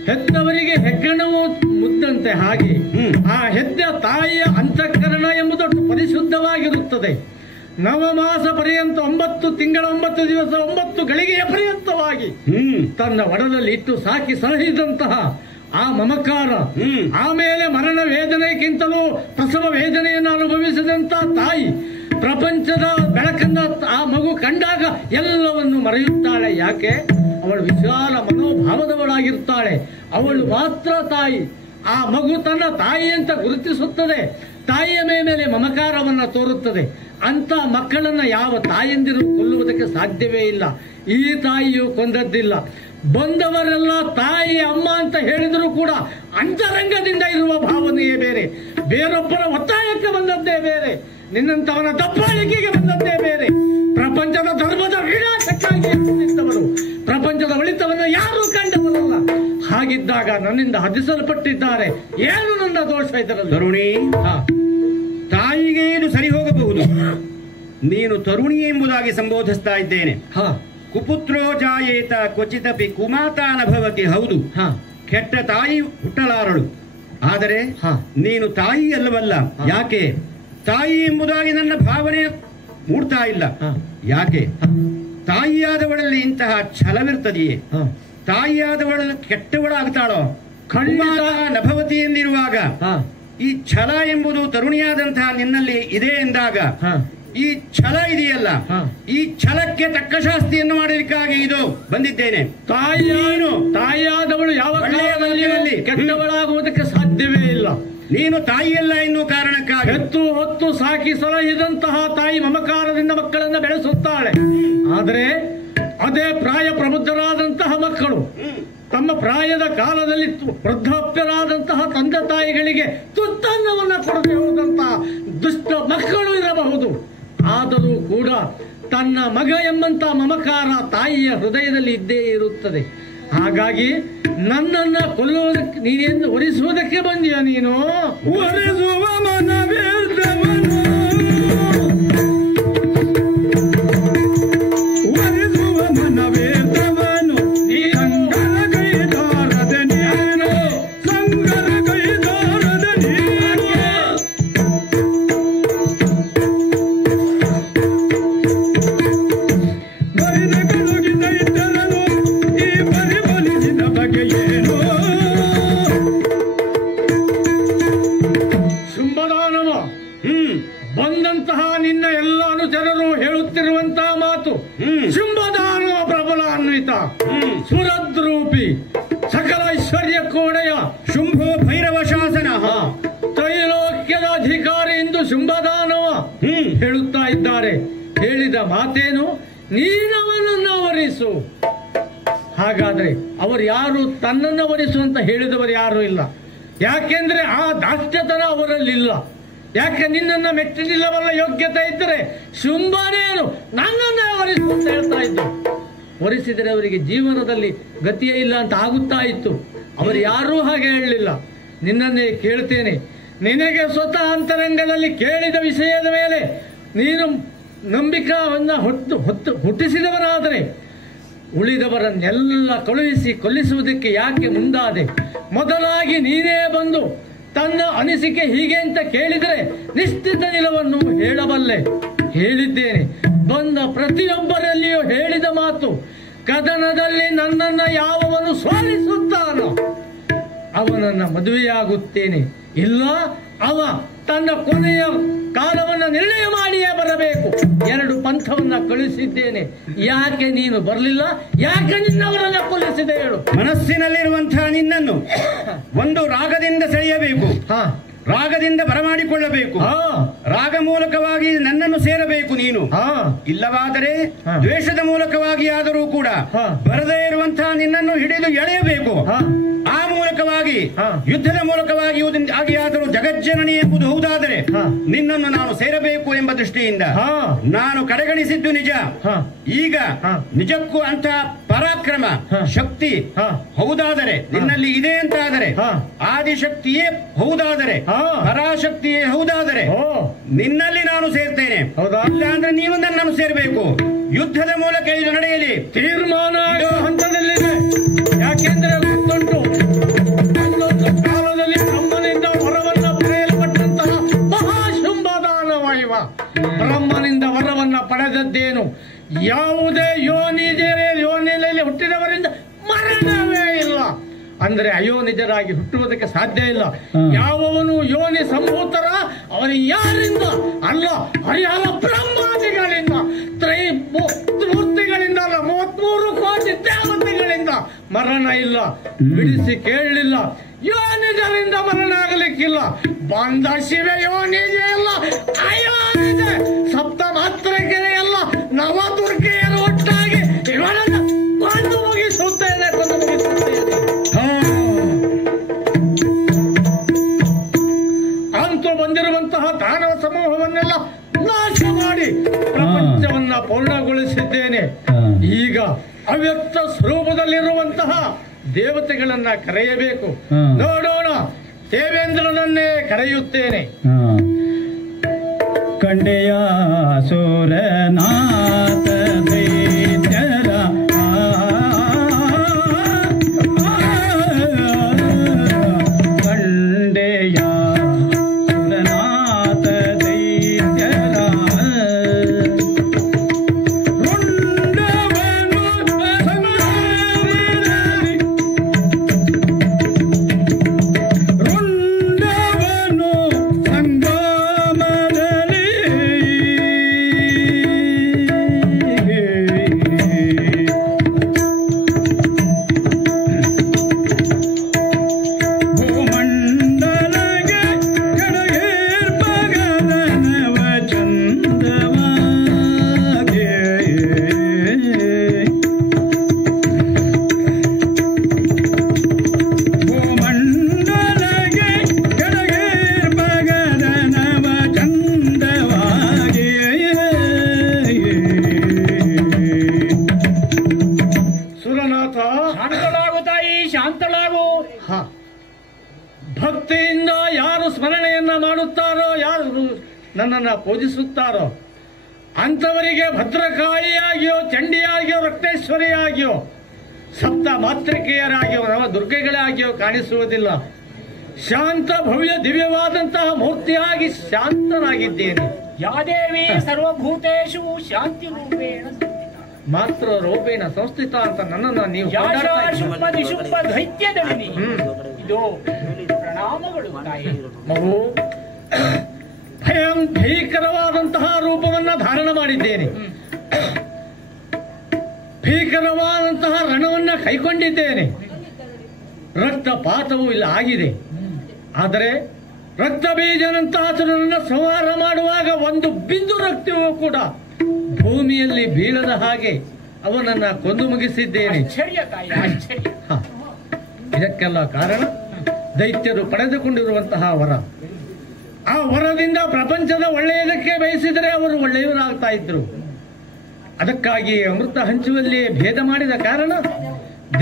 ಹೆತ್ತವರಿಗೆ ಹೆಗ್ಗಣವು ಮುದ್ದಂತೆ, ಹಾಗೆ ಆ ಹೆತ್ತ ತಾಯಿಯ ಅಂತಃಕರಣ ಎಂಬುದು ಪರಿಶುದ್ಧವಾಗಿರುತ್ತದೆ. ನವಮಾಸ ಪರ್ಯಂತ 9 ತಿಂಗಳ 9 ದಿವಸ 9 ಗಳಿಗೆಯ ಪರ್ಯಂತವಾಗಿ ತನ್ನ ಒಡದಲ್ಲಿ ಇಟ್ಟು ಸಾಕಿ ಸಲಹಿದಂತಹ ಆ ಮಮಕಾರ, ಆಮೇಲೆ ಮರಣ ವೇದನೆಗಿಂತಲೂ ಪ್ರಸವ ವೇದನೆಯನ್ನು ಅನುಭವಿಸಿದಂತ ತಾಯಿ, ಪ್ರಪಂಚದ ಬೆಳಕನ್ನ ಆ ಮಗು ಕಂಡಾಗ ಎಲ್ಲವನ್ನು ಮರೆಯುತ್ತಾಳೆ. ಯಾಕೆ? ಅವಳು ವಿಶಾಲ ಮನೋಭಾವದವಳಾಗಿರ್ತಾಳೆ. ಅವಳು ಮಾತ್ರ ತಾಯಿ. ಆ ಮಗು ತನ್ನ ತಾಯಿ ಅಂತ ಗುರುತಿಸುತ್ತದೆ, ತಾಯಿಯ ಮೇಲೆ ಮಮಕಾರವನ್ನ ತೋರುತ್ತದೆ. ಅಂತ ಮಕ್ಕಳನ್ನ ಯಾವ ತಾಯಂದಿರು ಕೊಲ್ಲುವುದಕ್ಕೆ ಸಾಧ್ಯವೇ ಇಲ್ಲ. ಈ ತಾಯಿಯು ಕೊಂದದ್ದಿಲ್ಲ. ಬಂದವರೆಲ್ಲ ತಾಯಿ ಅಮ್ಮ ಅಂತ ಹೇಳಿದರೂ ಕೂಡ ಅಂತರಂಗದಿಂದ ಇರುವ ಭಾವನೆಯೇ ಬೇರೆ, ಬೇರೊಬ್ಬರ ಒತ್ತಾಯಕ್ಕೆ ಬಂದದ್ದೇ ಬೇರೆ, ನಿನ್ನಂತವನ ದಬ್ಬಾಳಿಕೆಗೆ ಬಂದದ್ದೇ ಬೇರೆ. ಪ್ರಪಂಚದ ಧರ್ಮದ ವಿನಾಶಕ್ಕಾಗಿ ನಿಂತವರು, ಪ್ರಪಂಚದ ಒಳಿತವನ್ನು ಯಾರೂ ಕಂಡವರಲ್ಲ. ಹಾಗಿದ್ದಾಗ ನನ್ನಿಂದ ಹದಿಸಲ್ಪಟ್ಟಿದ್ದಾರೆ. ಏನು ನನ್ನ ದೋಷ ಇದರಲ್ಲಿ? ತರುಣಿ, ತಾಯಿಗೆ ಇದು ಸರಿ ಹೋಗಬಹುದು. ನೀನು ತರುಣಿ ಎಂಬುದಾಗಿ ಸಂಬೋಧಿಸ್ತಾ ಇದ್ದೇನೆ. ಕುಪುತ್ರೋ ಜಾಯೇತ ಕ್ವಚಿತಪಿ ಕುಮಾತಾನಭವತಿ. ಹೌದು, ಕೆಟ್ಟ ತಾಯಿ ಹುಟ್ಟಲಾರಳು. ಆದರೆ ನೀನು ತಾಯಿ ಅಲ್ಲವಲ್ಲ. ಯಾಕೆ? ತಾಯಿ ಎಂಬುದಾಗಿ ನನ್ನ ಭಾವನೆ ಮೂಡ್ತಾ ಇಲ್ಲ. ಯಾಕೆ? ತಾಯಿಯಾದವಳಲ್ಲಿ ಇಂತಹ ಛಲವಿರ್ತದೆಯೇ? ತಾಯಿಯಾದವಳನ್ನು ಕೆಟ್ಟವಳಾಗ್ತಾಳೋ? ನಭವತಿ ಎಂದಿರುವಾಗ ಈ ಛಲ ಎಂಬುದು ತರುಣಿಯಾದಂತಹ ನಿನ್ನಲ್ಲಿ ಇದೆ ಎಂದಾಗ, ಈ ಛಲ ಇದೆಯಲ್ಲ, ಈ ಛಲಕ್ಕೆ ತಕ್ಕ ಶಾಸ್ತಿಯನ್ನು ಮಾಡಲಿಕ್ಕಾಗಿ ಇದು ಬಂದಿದ್ದೇನೆ. ತಾಯಿಯಾದವಳು ಯಾವ ಕಾಲದಲ್ಲಿ ಕೆಟ್ಟವಳಾಗುವುದಕ್ಕೆ ಸಾಧ್ಯವೇ ಇಲ್ಲ. ನೀನು ತಾಯಿಯಲ್ಲ ಎನ್ನುವ ಕಾರಣಕ್ಕಾಗಿ ಹೊತ್ತು ಸಾಕಿ ಸಲಹಿದಂತಹ ತಾಯಿ ಮಮಕಾರದಿಂದ ಮಕ್ಕಳನ್ನು ಬೆಳೆಸುತ್ತಾಳೆ. ಆದರೆ ಅದೇ ಪ್ರಾಯ ಪ್ರಬುದ್ಧರಾದಂತಹ ಮಕ್ಕಳು ತಮ್ಮ ಪ್ರಾಯದ ಕಾಲದಲ್ಲಿ ವೃದ್ಧಾಪ್ಯರಾದಂತಹ ತಂದೆ ತಾಯಿಗಳಿಗೆ ತುತ್ತನ್ನವನ್ನ ಕೊಡದೆ ಹೋದಂತಹ ದುಷ್ಟ ಮಕ್ಕಳು ಇರಬಹುದು. ಆದರೂ ಕೂಡ ತನ್ನ ಮಗ ಎಂಬಂತ ಮಮಕಾರ ತಾಯಿಯ ಹೃದಯದಲ್ಲಿ ಇದ್ದೇ ಇರುತ್ತದೆ. ಹಾಗಾಗಿ ನನ್ನನ್ನ ಕೊಲ್ಲುವುದಕ್ಕೆ ನೀನೇನು ಒರಿಸುವುದಕ್ಕೆ ಬಂದಿಯ? ನೀನು ಒರೆಸುವ ಮನವೇದವನು, ಒರೆಸುವ ಮನವೇದವನು, ಸಂಗರ ಕೈದಾರದ ನೀನು, ಸಂಗರ ಕೈದಾರದ ನೀನು. ಬೈದ ಕರುಗಿದ ಇದ್ದರನು ಈ ಪರಿಬಲಿಸಿದ ಬಗೆ ಏನು? ಶುಂಭದಾನವ ಬಂದಂತಹ ನಿನ್ನ ಎಲ್ಲ ಅನುಚರರು ಹೇಳುತ್ತಿರುವಂತಹ ಮಾತು, ಶುಂಭದಾನವ ಪ್ರಬಲ ಅನ್ವಿತ, ಸುರದ್ರೂಪಿ, ಸಕಲ ಐಶ್ವರ್ಯ ಕೋಣೆಯ ಶುಂಭೋ ಭೈರವ ಶಾಸನ, ತ್ರೈಲೋಕ್ಯದ ಅಧಿಕಾರಿ ಎಂದು ಶುಂಭದಾನವ ಹೇಳುತ್ತಾ ಇದ್ದಾರೆ. ಹೇಳಿದ ಮಾತೇನು? ನೀನವನನ್ನು ವರಿಸು. ಹಾಗಾದ್ರೆ ಅವರು ಯಾರು ತನ್ನನ್ನು ವರಿಸು ಅಂತ ಹೇಳಿದವರು ಯಾರು ಇಲ್ಲ. ಯಾಕೆಂದ್ರೆ ಆ ದಾಷ್ಟ್ಯತನ ಅವರಲ್ಲಿಲ್ಲ. ಯಾಕೆ? ನಿನ್ನನ್ನು ಮೆಟ್ಟಿಲಿಲ್ಲವಲ್ಲ ಯೋಗ್ಯತೆ ಇದ್ದರೆ ಶುಂಭನೇನು ನನ್ನನ್ನೇ ವರಿಸು ಅಂತ ಹೇಳ್ತಾ ಇದ್ದು. ವರಿಸಿದರೆ ಅವರಿಗೆ ಜೀವನದಲ್ಲಿ ಗತಿಯೇ ಇಲ್ಲ ಅಂತ ಆಗುತ್ತಾ ಇತ್ತು. ಅವರು ಯಾರೂ ಹಾಗೆ ಹೇಳಲಿಲ್ಲ. ನಿನ್ನನ್ನೇ ಕೇಳ್ತೇನೆ, ನಿನಗೆ ಸ್ವತಃ ಅಂತರಂಗದಲ್ಲಿ ಕೇಳಿದ ವಿಷಯದ ಮೇಲೆ ನೀನು ನಂಬಿಕೆಯನ್ನ ಹುಟ್ಟಿಸಿದವರಾದರೆ ಉಳಿದವರನ್ನೆಲ್ಲ ಕಳುಹಿಸಿ ಕೊಲ್ಲಿಸುವುದಕ್ಕೆ ಯಾಕೆ ಮುಂದಾದೆ? ಮೊದಲಾಗಿ ನೀನೇ ಬಂದು ತನ್ನ ಅನಿಸಿಕೆ ಹೀಗೆ ಅಂತ ಕೇಳಿದರೆ ನಿಶ್ಚಿತ ನಿಲುವನ್ನು ಹೇಳಬಲ್ಲೆ. ಹೇಳಿದ್ದೇನೆ. ಬಂದ ಪ್ರತಿಯೊಬ್ಬರಲ್ಲಿಯೂ ಹೇಳಿದ ಮಾತು, ಕದನದಲ್ಲಿ ನನ್ನನ್ನು ಯಾವವನು ಸೋಲಿಸುತ್ತಾನೋ ಅವನನ್ನ ಮದುವೆಯಾಗುತ್ತೇನೆ, ಇಲ್ಲ ಅವ ತನ್ನ ಕೊನೆಯ ಕಾಲವನ್ನು ನಿರ್ಣಯ ಮಾಡಿಯೇ ಬರಬೇಕು. 2 ಪಂಥವನ್ನ ಕಳಿಸಿದ್ದೇನೆ. ಯಾಕೆ ನೀನು ಬರಲಿಲ್ಲ? ಯಾಕೆ ನಿನ್ನವರನ್ನ ಕೊಲ್ಲಿಸಿದೆ ಹೇಳು? ಮನಸ್ಸಿನಲ್ಲಿರುವಂತಹ ನಿನ್ನನ್ನು ಒಂದು ರಾಗದಿಂದ ಸೆಳೆಯಬೇಕು, ರಾಗದಿಂದ ಬರಮಾಡಿಕೊಳ್ಳಬೇಕು, ರಾಗ ಮೂಲಕವಾಗಿ ನನ್ನನ್ನು ಸೇರಬೇಕು ನೀನು. ಇಲ್ಲವಾದರೆ ದ್ವೇಷದ ಮೂಲಕವಾಗಿ ಆದರೂ ಕೂಡ ಬರದೇ ಇರುವಂತಹ ನಿನ್ನನ್ನು ಹಿಡಿದು ಎಳೆಯಬೇಕು. ಆ ಮೂಲಕವಾಗಿ ಯುದ್ಧದ ಮೂಲಕವಾಗಿ ಆದರೂ ಜಗಜ್ಜನನಿ ಎಂಬುದು ಹೌದಾದರೆ ನಿನ್ನನ್ನು ನಾನು ಸೇರಬೇಕು ಎಂಬ ದೃಷ್ಟಿಯಿಂದ ನಾನು ಕಡೆಗಣಿಸಿದ್ದು ನಿಜ. ಈಗ ನಿಜಕ್ಕೂ ಅಂತಹ ಪರಾಕ್ರಮ ಶಕ್ತಿ ಹೌದಾದರೆ ನಿನ್ನಲ್ಲಿ ಇದೆ ಅಂತಾದರೆ, ಆದಿಶಕ್ತಿಯೇ ಹೌದಾದರೆ, ಪರಾಶಕ್ತಿಯೇ ಹೌದಾದರೆ ನಿನ್ನಲ್ಲಿ ನಾನು ಸೇರ್ತೇನೆ. ಇಲ್ಲ ಅಂದ್ರೆ ನೀವು ನನ್ನನ್ನು ಸೇರಬೇಕು. ಯುದ್ಧದ ಮೂಲಕ ಇದು ನಡೆಯಲಿ. ತೀರ್ಮಾನ ಹಂತದಲ್ಲಿದೆ. ಯಾಕೆಂದ್ರೆ ಗೊತ್ತುಂಟು, ಒಂದೊಂದು ಕಾಲದಲ್ಲಿ ಬ್ರಹ್ಮನಿಂದ ವರವನ್ನ ಪಡೆಯಲ್ಪಟ್ಟಂತಹ ಮಹಾಶುಂಭದಾನವ ಇವ. ಬ್ರಹ್ಮನಿಂದ ವರ ಅಂದ್ರೆ ಅಯೋನಿಜರಾಗಿ ಹುಟ್ಟುವುದಕ್ಕೆ ಸಾಧ್ಯ ಇಲ್ಲ. ಯಾವವನು ಯೋನಿ ಸಂಭೂತರ ಅವನು ಯಾರಿಂದ ಅಲ್ಲ, ಹರಿಹರ ಬ್ರಹ್ಮಾದಿಗಳಿಂದ, ತ್ರೈಮೂರ್ತಿಗಳಿಂದ ಅಲ್ಲ, 33 ಕೋಟಿ ದೇವತೆಗಳಿಂದ ಮರಣ ಇಲ್ಲ. ಬಿಡಿಸಿ ಕೇಳಲಿಲ್ಲ, ಯೋನಿಜರಿಂದ ಮರಣ ಆಗಲಿಕ್ಕಿಲ್ಲ. ಬಂದ ಶಿವ ಯೋನಿಜೆ ಎಲ್ಲ ಅಯೋನಿಜೆ, ಸಪ್ತ ಮಾತ್ರಕ್ಕೆ ಎಲ್ಲ ನವದುರ್ಗೆಯರು ಒಟ್ಟಾಗಿ ಇವನನ್ನು ಕೊಂದು ಮುಗಿಸುತ್ತೇನೆ, ಕೊಂದು ಮುಗಿಸುತ್ತೇನೆ. ಅಂತೂ ಬಂದಿರುವಂತಹ ದಾನವ ಸಮೂಹವನ್ನೆಲ್ಲ ನಾಶ ಮಾಡಿ ಪ್ರಪಂಚವನ್ನ ಪೂರ್ಣಗೊಳಿಸಿದ್ದೇನೆ. ಈಗ ಅವ್ಯಕ್ತ ಸ್ವರೂಪದಲ್ಲಿರುವಂತಹ ದೇವತೆಗಳನ್ನ ಕರೆಯಬೇಕು. ನೋಡೋಣ, ದೇವೇಂದ್ರನನ್ನೇ ಕರೆಯುತ್ತೇನೆ. ಕಂಡೆಯ ಸೂರನಾಥ ದೈತ್ಯರ ಕಂಡೆಯ ಸುರನಾಥ ದೈತ್ಯರ ಭಕ್ತಿಯಿಂದ ಯಾರು ಸ್ಮರಣೆಯನ್ನ ಮಾಡುತ್ತಾರೋ, ಯಾರು ನನ್ನನ್ನು ಪೂಜಿಸುತ್ತಾರೋ ಅಂಥವರಿಗೆ ಭದ್ರಕಾಳಿಯಾಗಿಯೋ, ಚಂಡಿಯಾಗಿಯೋ, ರಕ್ತೇಶ್ವರಿಯಾಗಿಯೋ, ಸಪ್ತ ಮಾತೃಕೆಯರಾಗಿಯೋ, ನವ ದುರ್ಗೆಗಳಾಗಿಯೋ ಕಾಣಿಸುವುದಿಲ್ಲ. ಶಾಂತ ಭವ್ಯ ದಿವ್ಯವಾದಂತಹ ಮೂರ್ತಿಯಾಗಿ ಶಾಂತನಾಗಿದ್ದೇನೆ. ಯಾದೇವಿ ಸರ್ವಭೂತೇಷು ಶಾಂತಿ ರೂಪೇಣ ಮಾತ್ರ ರೂಪೇಣ ಸಂಸ್ಥಿತ ಅಂತ ನನ್ನನ್ನು ನೀವು ದೈತ್ಯದಲ್ಲಿ ಇದು ಪ್ರಣಾಮಗಳು ತಾಯಿ. ಮಗು, ಭೀಕರವಾದಂತಹ ರೂಪವನ್ನ ಧಾರಣ ಮಾಡಿದ್ದೇನೆ. ಭೀಕರವಾದಂತಹ ರಣವನ್ನ ಕೈಕೊಂಡಿದ್ದೇನೆ. ರಕ್ತಪಾತವೂ ಇಲ್ಲ ಆಗಿದೆ. ಆದರೆ ರಕ್ತ ಬೀಜನಂತಹ ಸುರನನ್ನ ಸಂಹಾರ ಮಾಡುವಾಗ ಒಂದು ಬಿಂದು ರಕ್ತವೂ ಕೂಡ ಭೂಮಿಯಲ್ಲಿ ಬೀಳದ ಹಾಗೆ ಅವನನ್ನ ಕೊಂದು ಮುಗಿಸಿದ್ದೇನೆ. ಇದಕ್ಕೆಲ್ಲ ಕಾರಣ ದೈತ್ಯರು ಪಡೆದುಕೊಂಡಿರುವಂತಹ ವರ. ಆ ವರದಿಂದ ಪ್ರಪಂಚದ ಒಳ್ಳೆಯದಕ್ಕೆ ಬಯಸಿದರೆ ಅವರು ಒಳ್ಳೆಯವರಾಗ್ತಾ ಇದ್ರು. ಅದಕ್ಕಾಗಿ ಅಮೃತ ಹಂಚುವಲ್ಲಿ ಭೇದ ಮಾಡಿದ ಕಾರಣ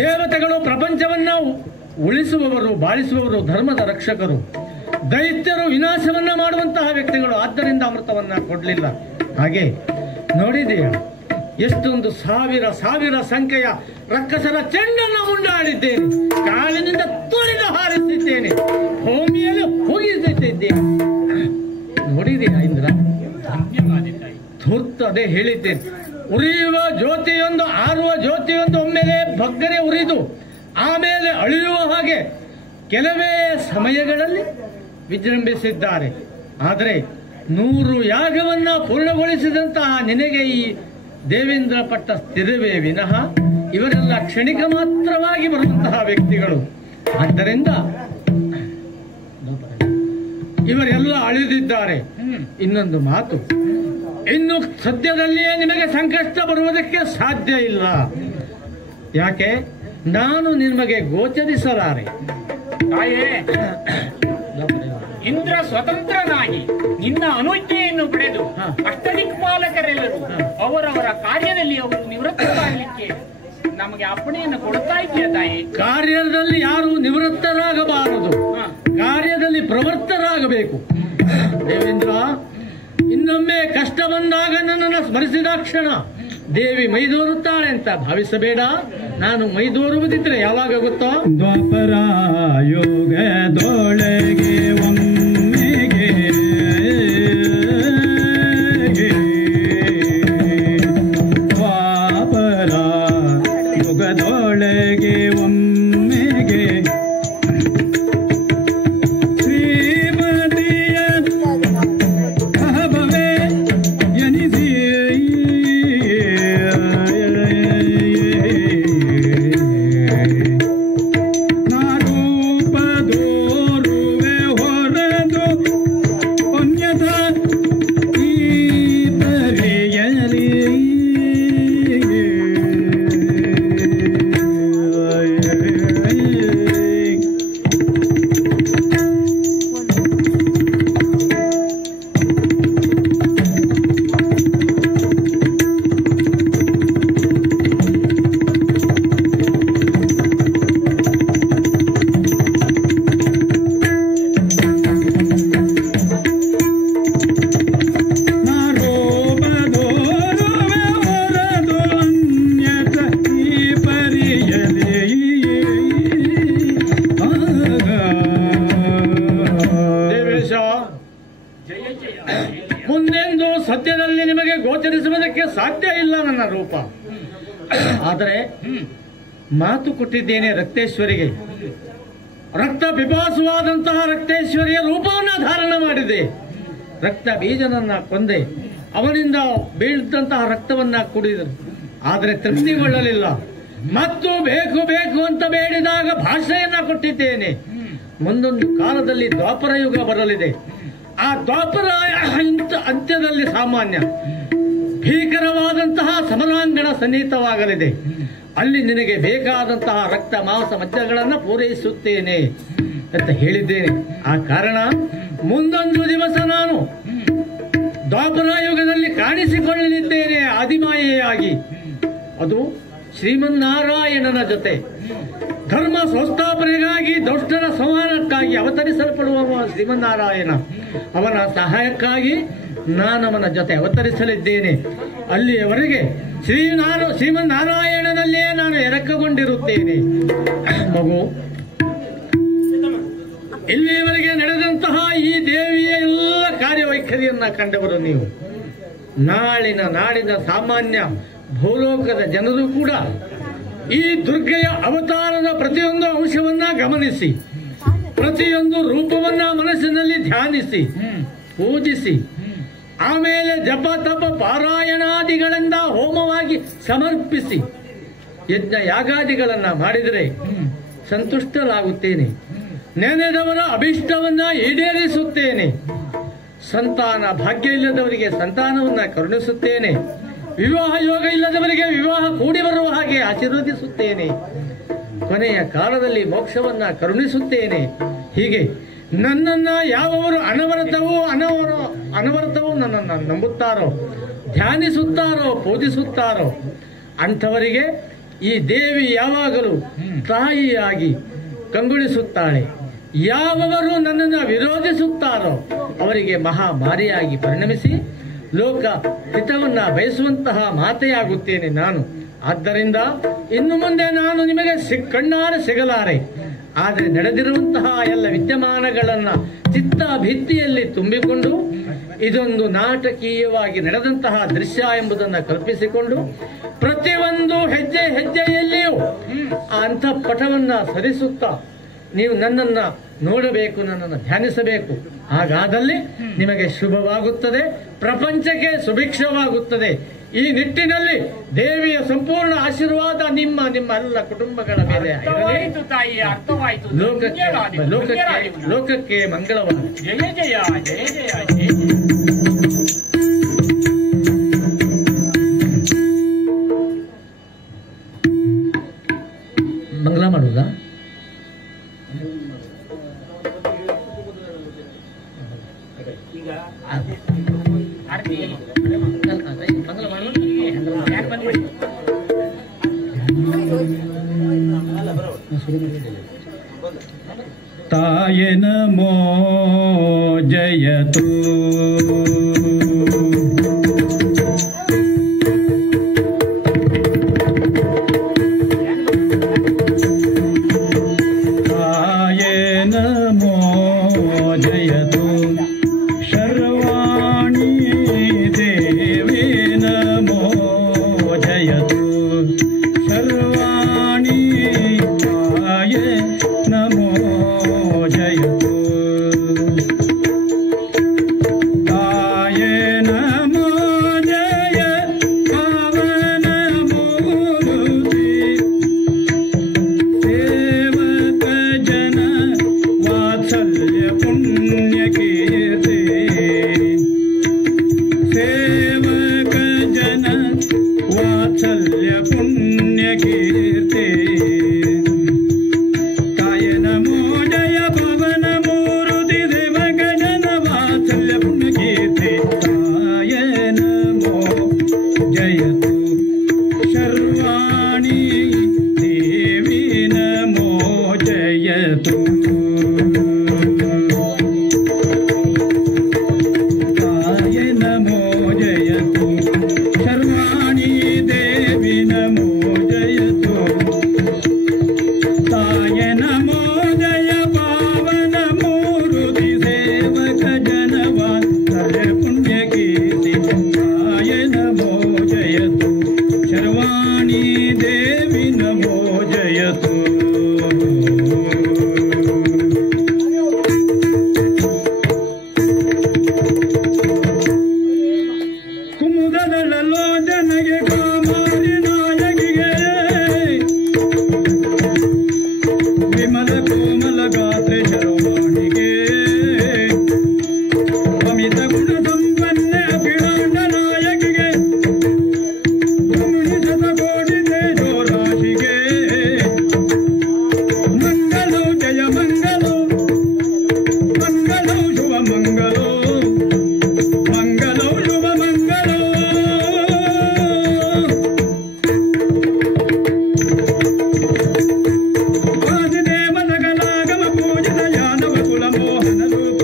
ದೇವತೆಗಳು ಪ್ರಪಂಚವನ್ನ ಉಳಿಸುವವರು, ಬಾಳಿಸುವವರು, ಧರ್ಮದ ರಕ್ಷಕರು. ದೈತ್ಯರು ವಿನಾಶವನ್ನ ಮಾಡುವಂತಹ ವ್ಯಕ್ತಿಗಳು. ಆದ್ದರಿಂದ ಅಮೃತವನ್ನ ಕೊಡಲಿಲ್ಲ. ಹಾಗೆ ನೋಡಿದೆಯಾ, ಎಷ್ಟೊಂದು ಸಾವಿರ ಸಾವಿರ ಸಂಖ್ಯೆಯ ರಕ್ಕಸರ ಚೆಂಡನ್ನು ಮುಂಡಾಡಿದ್ದೇನೆ. ಕಾಲಿನಿಂದ ತುಳಿದು ಹಾರಿಸಿದ್ದೇನೆ, ಭೂಮಿಯಲ್ಲಿ ಹೋಗಿಸಿದ್ದೇನೆ. ನೋಡಿದೆಯಾ ಇಂದ್ರ? ಧೂರ್ತ ಅದೇ ಹೇಳಿದ್ದೇನೆ. ಉರಿಯುವ ಜ್ಯೋತಿಯೊಂದು, ಆರುವ ಜ್ಯೋತಿಯೊಂದು ಒಮ್ಮೆಲೆ ಭಗ್ಗನೆ ಉರಿದು ಆಮೇಲೆ ಅಳಿಯುವ ಹಾಗೆ ಕೆಲವೇ ಸಮಯಗಳಲ್ಲಿ ವಿಜೃಂಭಿಸಿದ್ದಾರೆ. ಆದರೆ 100 ಯಾಗವನ್ನ ಪೂರ್ಣಗೊಳಿಸಿದಂತಹ ನಿನಗೆ ಈ ದೇವೇಂದ್ರ ಪಟ್ಟ ಸ್ಥಿರವೇ ವಿನಃ ಇವರೆಲ್ಲ ಕ್ಷಣಿಕ ಮಾತ್ರವಾಗಿ ಬರುವಂತಹ ವ್ಯಕ್ತಿಗಳು. ಆದ್ದರಿಂದ ಇವರೆಲ್ಲ ಅಳಿದಿದ್ದಾರೆ. ಇನ್ನೊಂದು ಮಾತು, ಇನ್ನು ಸದ್ಯದಲ್ಲಿಯೇ ನಿಮಗೆ ಸಂಕಷ್ಟ ಬರುವುದಕ್ಕೆ ಸಾಧ್ಯ ಇಲ್ಲ. ಯಾಕೆ? ನಾನು ನಿಮಗೆ ಗೋಚರಿಸಲಾರೆ. ಇಂದ್ರ ಸ್ವತಂತ್ರನಾಗಿ ನಿನ್ನ ಅನುಜ್ಞೆಯನ್ನು ಪಡೆದು ಅಷ್ಟದಿಕ್ಪಾಲಕರೆಲ್ಲರೂ ಅವರವರ ಕಾರ್ಯದಲ್ಲಿ ಅವರು ನಿವೃತ್ತರಾಗಲಿಕ್ಕೆ ನಮಗೆ ಅಪ್ಪಣೆಯನ್ನು ಕೊಡ್ತಾ ಇದೆಯಾ ತಾಯಿ? ಕಾರ್ಯದಲ್ಲಿ ಯಾರು ನಿವೃತ್ತರಾಗಬಾರದು, ಕಾರ್ಯದಲ್ಲಿ ಪ್ರವೃತ್ತರಾಗಬೇಕು. ದೇವೇಂದ್ರ, ಇನ್ನೊಮ್ಮೆ ಕಷ್ಟ ಬಂದಾಗ ನನ್ನನ್ನು ಸ್ಮರಿಸಿದ ಕ್ಷಣ ದೇವಿ ಮೈದೋರುತ್ತಾಳೆ ಅಂತ ಭಾವಿಸಬೇಡ. ನಾನು ಮೈದೋರುವುದಿದ್ರೆ ಯಾವಾಗ ಗೊತ್ತೋ? ದ್ವಾಪರ ಯೋಗದೊಳಗೆ ಒಮ್ಮೆಗೆ ದ್ವಾಪರ ಯುಗದೊಳಗೆ ಒಮ್ಮೆಗೆ ಹೇಳಲಿಕ್ಕೆ ಸಾಧ್ಯ ಇಲ್ಲ ನನ್ನ ರೂಪ. ಆದರೆ ಮಾತು ಕೊಟ್ಟಿದ್ದೇನೆ ರಕ್ತೇಶ್ವರಿಗೆ. ರಕ್ತ ಪಿಪಾಸುವಾದಂತಹ ರಕ್ತೇಶ್ವರಿಯ ರೂಪವನ್ನ ಧಾರಣ ಮಾಡಿದೆ. ರಕ್ತ ಬೀಜನನ್ನ ಕೊಂದೆ, ಅವನಿಂದ ಬೀಳ್ದಂತಹ ರಕ್ತವನ್ನ ಕುಡಿದರು. ಆದರೆ ತೃಪ್ತಿಗೊಳ್ಳಲಿಲ್ಲ. ಮತ್ತು ಬೇಕು ಬೇಕು ಅಂತ ಬೇಡಿದಾಗ ಭಾಷೆಯನ್ನ ಕೊಟ್ಟಿದ್ದೇನೆ. ಮುಂದೊಂದು ಕಾಲದಲ್ಲಿ ದ್ವಾಪರ ಯುಗ ಬರಲಿದೆ. ಆ ದ್ವಾಪರ ಅಂತ್ಯದಲ್ಲಿ ಸಾಮಾನ್ಯ ಭೀಕರವಾದಂತಹ ಸಮರಾಂಗಣ ಸನ್ನಿಹಿತವಾಗಲಿದೆ. ಅಲ್ಲಿ ನಿನಗೆ ಬೇಕಾದಂತಹ ರಕ್ತ ಮಾಂಸ ಮಜ್ಜಗಳನ್ನು ಪೂರೈಸುತ್ತೇನೆ ಅಂತ ಹೇಳಿದ್ದೇನೆ. ಆ ಕಾರಣ ಮುಂದೊಂದು ದಿವಸ ನಾನು ದ್ವಾಪರ ಯುಗದಲ್ಲಿ ಕಾಣಿಸಿಕೊಳ್ಳಲಿದ್ದೇನೆ ಆದಿಮಾಯೆಯಾಗಿ. ಅದು ಶ್ರೀಮನ್ನಾರಾಯಣನ ಜೊತೆ ಧರ್ಮ ಸಂಸ್ಥಾಪನೆಗಾಗಿ ದುಷ್ಟರ ಸಂಹಾರಕ್ಕಾಗಿ ಅವತರಿಸಲ್ಪಡುವ ಶ್ರೀಮನ್ನಾರಾಯಣ, ಅವನ ಸಹಾಯಕ್ಕಾಗಿ ನಾನು ಅವನ ಜೊತೆ ಅವತರಿಸಲಿದ್ದೇನೆ. ಅಲ್ಲಿಯವರೆಗೆ ಶ್ರೀಮನ್ನಾರಾಯಣನಲ್ಲಿಯೇ ನಾನು ಎರಕಗೊಂಡಿರುತ್ತೇನೆ. ಮಗು, ಇಲ್ಲಿಯವರೆಗೆ ನಡೆದಂತಹ ಈ ದೇವಿಯ ಎಲ್ಲ ಕಾರ್ಯವೈಖರಿಯನ್ನ ಕಂಡವರು ನೀವು. ನಾಡಿನ ಸಾಮಾನ್ಯ ಭೂಲೋಕದ ಜನರು ಕೂಡ ಈ ದುರ್ಗೆಯ ಅವತಾರದ ಪ್ರತಿಯೊಂದು ಅಂಶವನ್ನ ಗಮನಿಸಿ, ಪ್ರತಿಯೊಂದು ರೂಪವನ್ನ ಮನಸ್ಸಿನಲ್ಲಿ ಧ್ಯಾನಿಸಿ, ಪೂಜಿಸಿ, ಆಮೇಲೆ ಜಪ ತಪ ಪಾರಾಯಣಾದಿಗಳಿಂದ ಹೋಮವಾಗಿ ಸಮರ್ಪಿಸಿ ಯಜ್ಞ ಯಾಗಾದಿಗಳನ್ನ ಮಾಡಿದರೆ ಸಂತುಷ್ಟರಾಗುತ್ತೇನೆ. ನೆನೆದವರ ಅಭಿಷ್ಟವನ್ನ ಈಡೇರಿಸುತ್ತೇನೆ. ಸಂತಾನ ಭಾಗ್ಯ ಇಲ್ಲದವರಿಗೆ ಸಂತಾನವನ್ನ ಕರುಣಿಸುತ್ತೇನೆ. ವಿವಾಹ ಯೋಗ ಇಲ್ಲದವರಿಗೆ ವಿವಾಹ ಕೂಡಿ ಬರುವ ಹಾಗೆ ಆಶೀರ್ವದಿಸುತ್ತೇನೆ. ಕೊನೆಯ ಕಾಲದಲ್ಲಿ ಮೋಕ್ಷವನ್ನ ಕರುಣಿಸುತ್ತೇನೆ. ಹೀಗೆ ನನ್ನನ್ನ ಯಾವವರು ಅನವರತವೂ ನನ್ನನ್ನು ನಂಬುತ್ತಾರೋ, ಧ್ಯಾನಿಸುತ್ತಾರೋ, ಪೂಜಿಸುತ್ತಾರೋ ಅಂಥವರಿಗೆ ಈ ದೇವಿ ಯಾವಾಗಲೂ ತಾಯಿಯಾಗಿ ಕಂಗೊಳಿಸುತ್ತಾಳೆ. ಯಾವವರು ನನ್ನನ್ನು ವಿರೋಧಿಸುತ್ತಾರೋ ಅವರಿಗೆ ಮಹಾಮಾರಿಯಾಗಿ ಪರಿಣಮಿಸಿ ಲೋಕ ಹಿತವನ್ನ ಬಯಸುವಂತಹ ಮಾತೆಯಾಗುತ್ತೇನೆ ನಾನು. ಆದ್ದರಿಂದ ಇನ್ನು ಮುಂದೆ ನಾನು ನಿಮಗೆ ಕಣ್ಣಾರೆ ಸಿಗಲಾರೆ. ಆದರೆ ನಡೆದಿರುವಂತಹ ಎಲ್ಲ ವಿದ್ಯಮಾನಗಳನ್ನ ಚಿತ್ತ ಭಿತ್ತಿಯಲ್ಲಿ ತುಂಬಿಕೊಂಡು ಇದೊಂದು ನಾಟಕೀಯವಾಗಿ ನಡೆದಂತಹ ದೃಶ್ಯ ಎಂಬುದನ್ನು ಕಲ್ಪಿಸಿಕೊಂಡು ಪ್ರತಿಯೊಂದು ಹೆಜ್ಜೆ ಹೆಜ್ಜೆಯಲ್ಲಿಯೂ ಆ ಅಂತಃಪಟವನ್ನ ಸರಿಸುತ್ತಾ ನೀವು ನನ್ನನ್ನ ನೋಡಬೇಕು, ನನ್ನನ್ನು ಧ್ಯಾನಿಸಬೇಕು. ಹಾಗಾದಲ್ಲಿ ನಿಮಗೆ ಶುಭವಾಗುತ್ತದೆ, ಪ್ರಪಂಚಕ್ಕೆ ಸುಭಿಕ್ಷವಾಗುತ್ತದೆ. ಈ ನಿಟ್ಟಿನಲ್ಲಿ ದೇವಿಯ ಸಂಪೂರ್ಣ ಆಶೀರ್ವಾದ ನಿಮ್ಮ ಎಲ್ಲ ಕುಟುಂಬಗಳ ಮೇಲೆ ಲೋಕಕ್ಕೆ ಮಂಗಳವಾಗಲಿ. ಜಯ ಜಯ ಜಯ ಜಯ ಜಯ ಮಂಗಳ ಮಾಡುವುದಾ? ತಾಯೇ ನಮೋ ಜಯತು ತಾಯೇ ನಮೋ ಜಯತು ಶರ್ವಾಣಿ ದೇವಿ ನಮೋ ಜಯತು ಶರ್ವಾಣಿ ತಾಯೇ ನಮೋ ಜಯತು ತಾಯೇ ನಮೋ ಜಯ ಪಾವನ ಮೂರ್ತಿ ಸೇವಕ ಜನ ವಾತ್ಸಲ್ಯ ಪುಣ್ಯ ಕೀರ್ತಿ ಸೇವಕ ಜನ ವಾತ್ಸಲ್ಯ ಪುಣ್ಯ ಕೀರ್ತಿ ತಾಯ ನಮೋ ಜಯ ಪವನ ಮೂರುತಿ ದೇವಕ ಜನ ವಾತ್ಸಲ್ಯ ಪುಣ್ಯ ಕೀರ್ತಿ ತಾಯ ನಮೋ ಜಯತು ಶರ್ವಾಣಿ ದೇವಿ ನಮೋ ಜಯತು ತಾಯ ನಮೋ ಜಯತು ಶರ್ವಾಣಿ ದೇವಿ ನಮೋ ಜಯತು ತಾಯ ನಮೋ ಜಯ ಪಾವನ ಮೂರುತಿ ಸೇವಕ ಜನವಾತ್ಸಲ್ಯ ಪುಣ್ಯ ಕೀರ್ತಿ ತಾಯ ನಮೋ ಜಯ ಗಾತ್ರೆ ಶರ್ವಾಣಿಗೆ ಅಮಿತ ಗುಣ ಸಂಪನ್ನ ಅಖಿಲಾಂಡ ನಾಯಕಿಗೆ ಶತಕೋಟಿ ತೇಜೋ ರಾಶಿಗೆ ಮಂಗಲೋ ಜಯ ಮಂಗಲೋ ಮಂಗಲೋ ಶುಭ ಮಂಗಲೋ ಮಂಗಲೋ ಶುಭ ಮಂಗಲೋ ವಾಸುದೇವ ಸಕಲಾಗಮ ಪೂಜಿತ ಯಾದವ ಕುಲ ಮೋಹನ ರೂಪ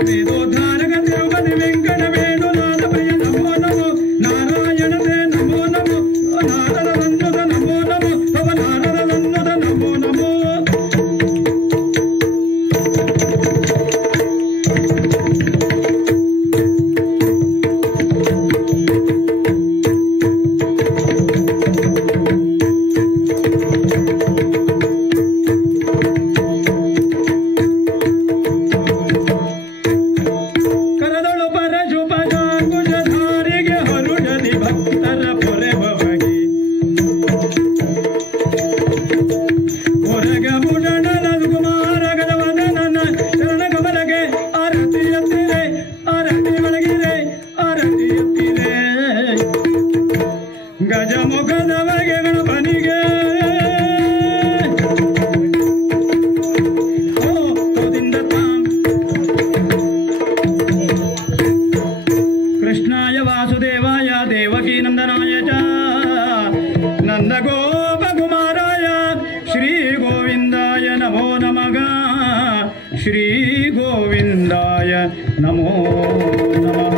ವೇದೋದ್ಧಾರಕ ತಿರುಪತಿ ವೆಂಕಟ ವೇಣುನಾಥ ಪ್ರಿಯ ನಮೋ ನಮೋ ನಾರಾಯಣ ತೇ ನಮೋ ನಮೋ ನಾರದ ನನ್ನುತ ನಮೋ ನಮೋ ಭವ ನಾರದ ನನ್ನುತ ನಮೋ ನಮೋ ಕರದಳು ಪರಶುಪಜಾಂಕುಶಧಾರಿಗೆ ಹರುಷದಿ ಭಕ್ತರ ಪೊರೆಬವಗಿ ಹೊರಗ ಭೂಷಣನ ಕುಮಾರ ಗದವದನನ ಶರಣ ಕಮಲಗೆ ಆರತಿ ಎತ್ತಿರೆ ಆರತಿ ಬೆಳಗಿದೆ ಆರತಿ ಎತ್ತಿರೆ ಗಜಮುಖದವಗೆ ಗಣಪನಿಗೆ ಓ ತೋದಿಂದ ತಾಂ ಕೃಷ್ಣಾಯ ವಾಸುದೇವಾಯ ದೇವಕೀ ನಂದನಾಯ ಚ ನಂದಗೋಪಕುಮಾರಾಯ ಶ್ರೀ ಗೋವಿಂದಾಯ ನಮೋ ನಮಃ ಶ್ರೀ ಗೋವಿಂದಾಯ ನಮೋ ನಮಃ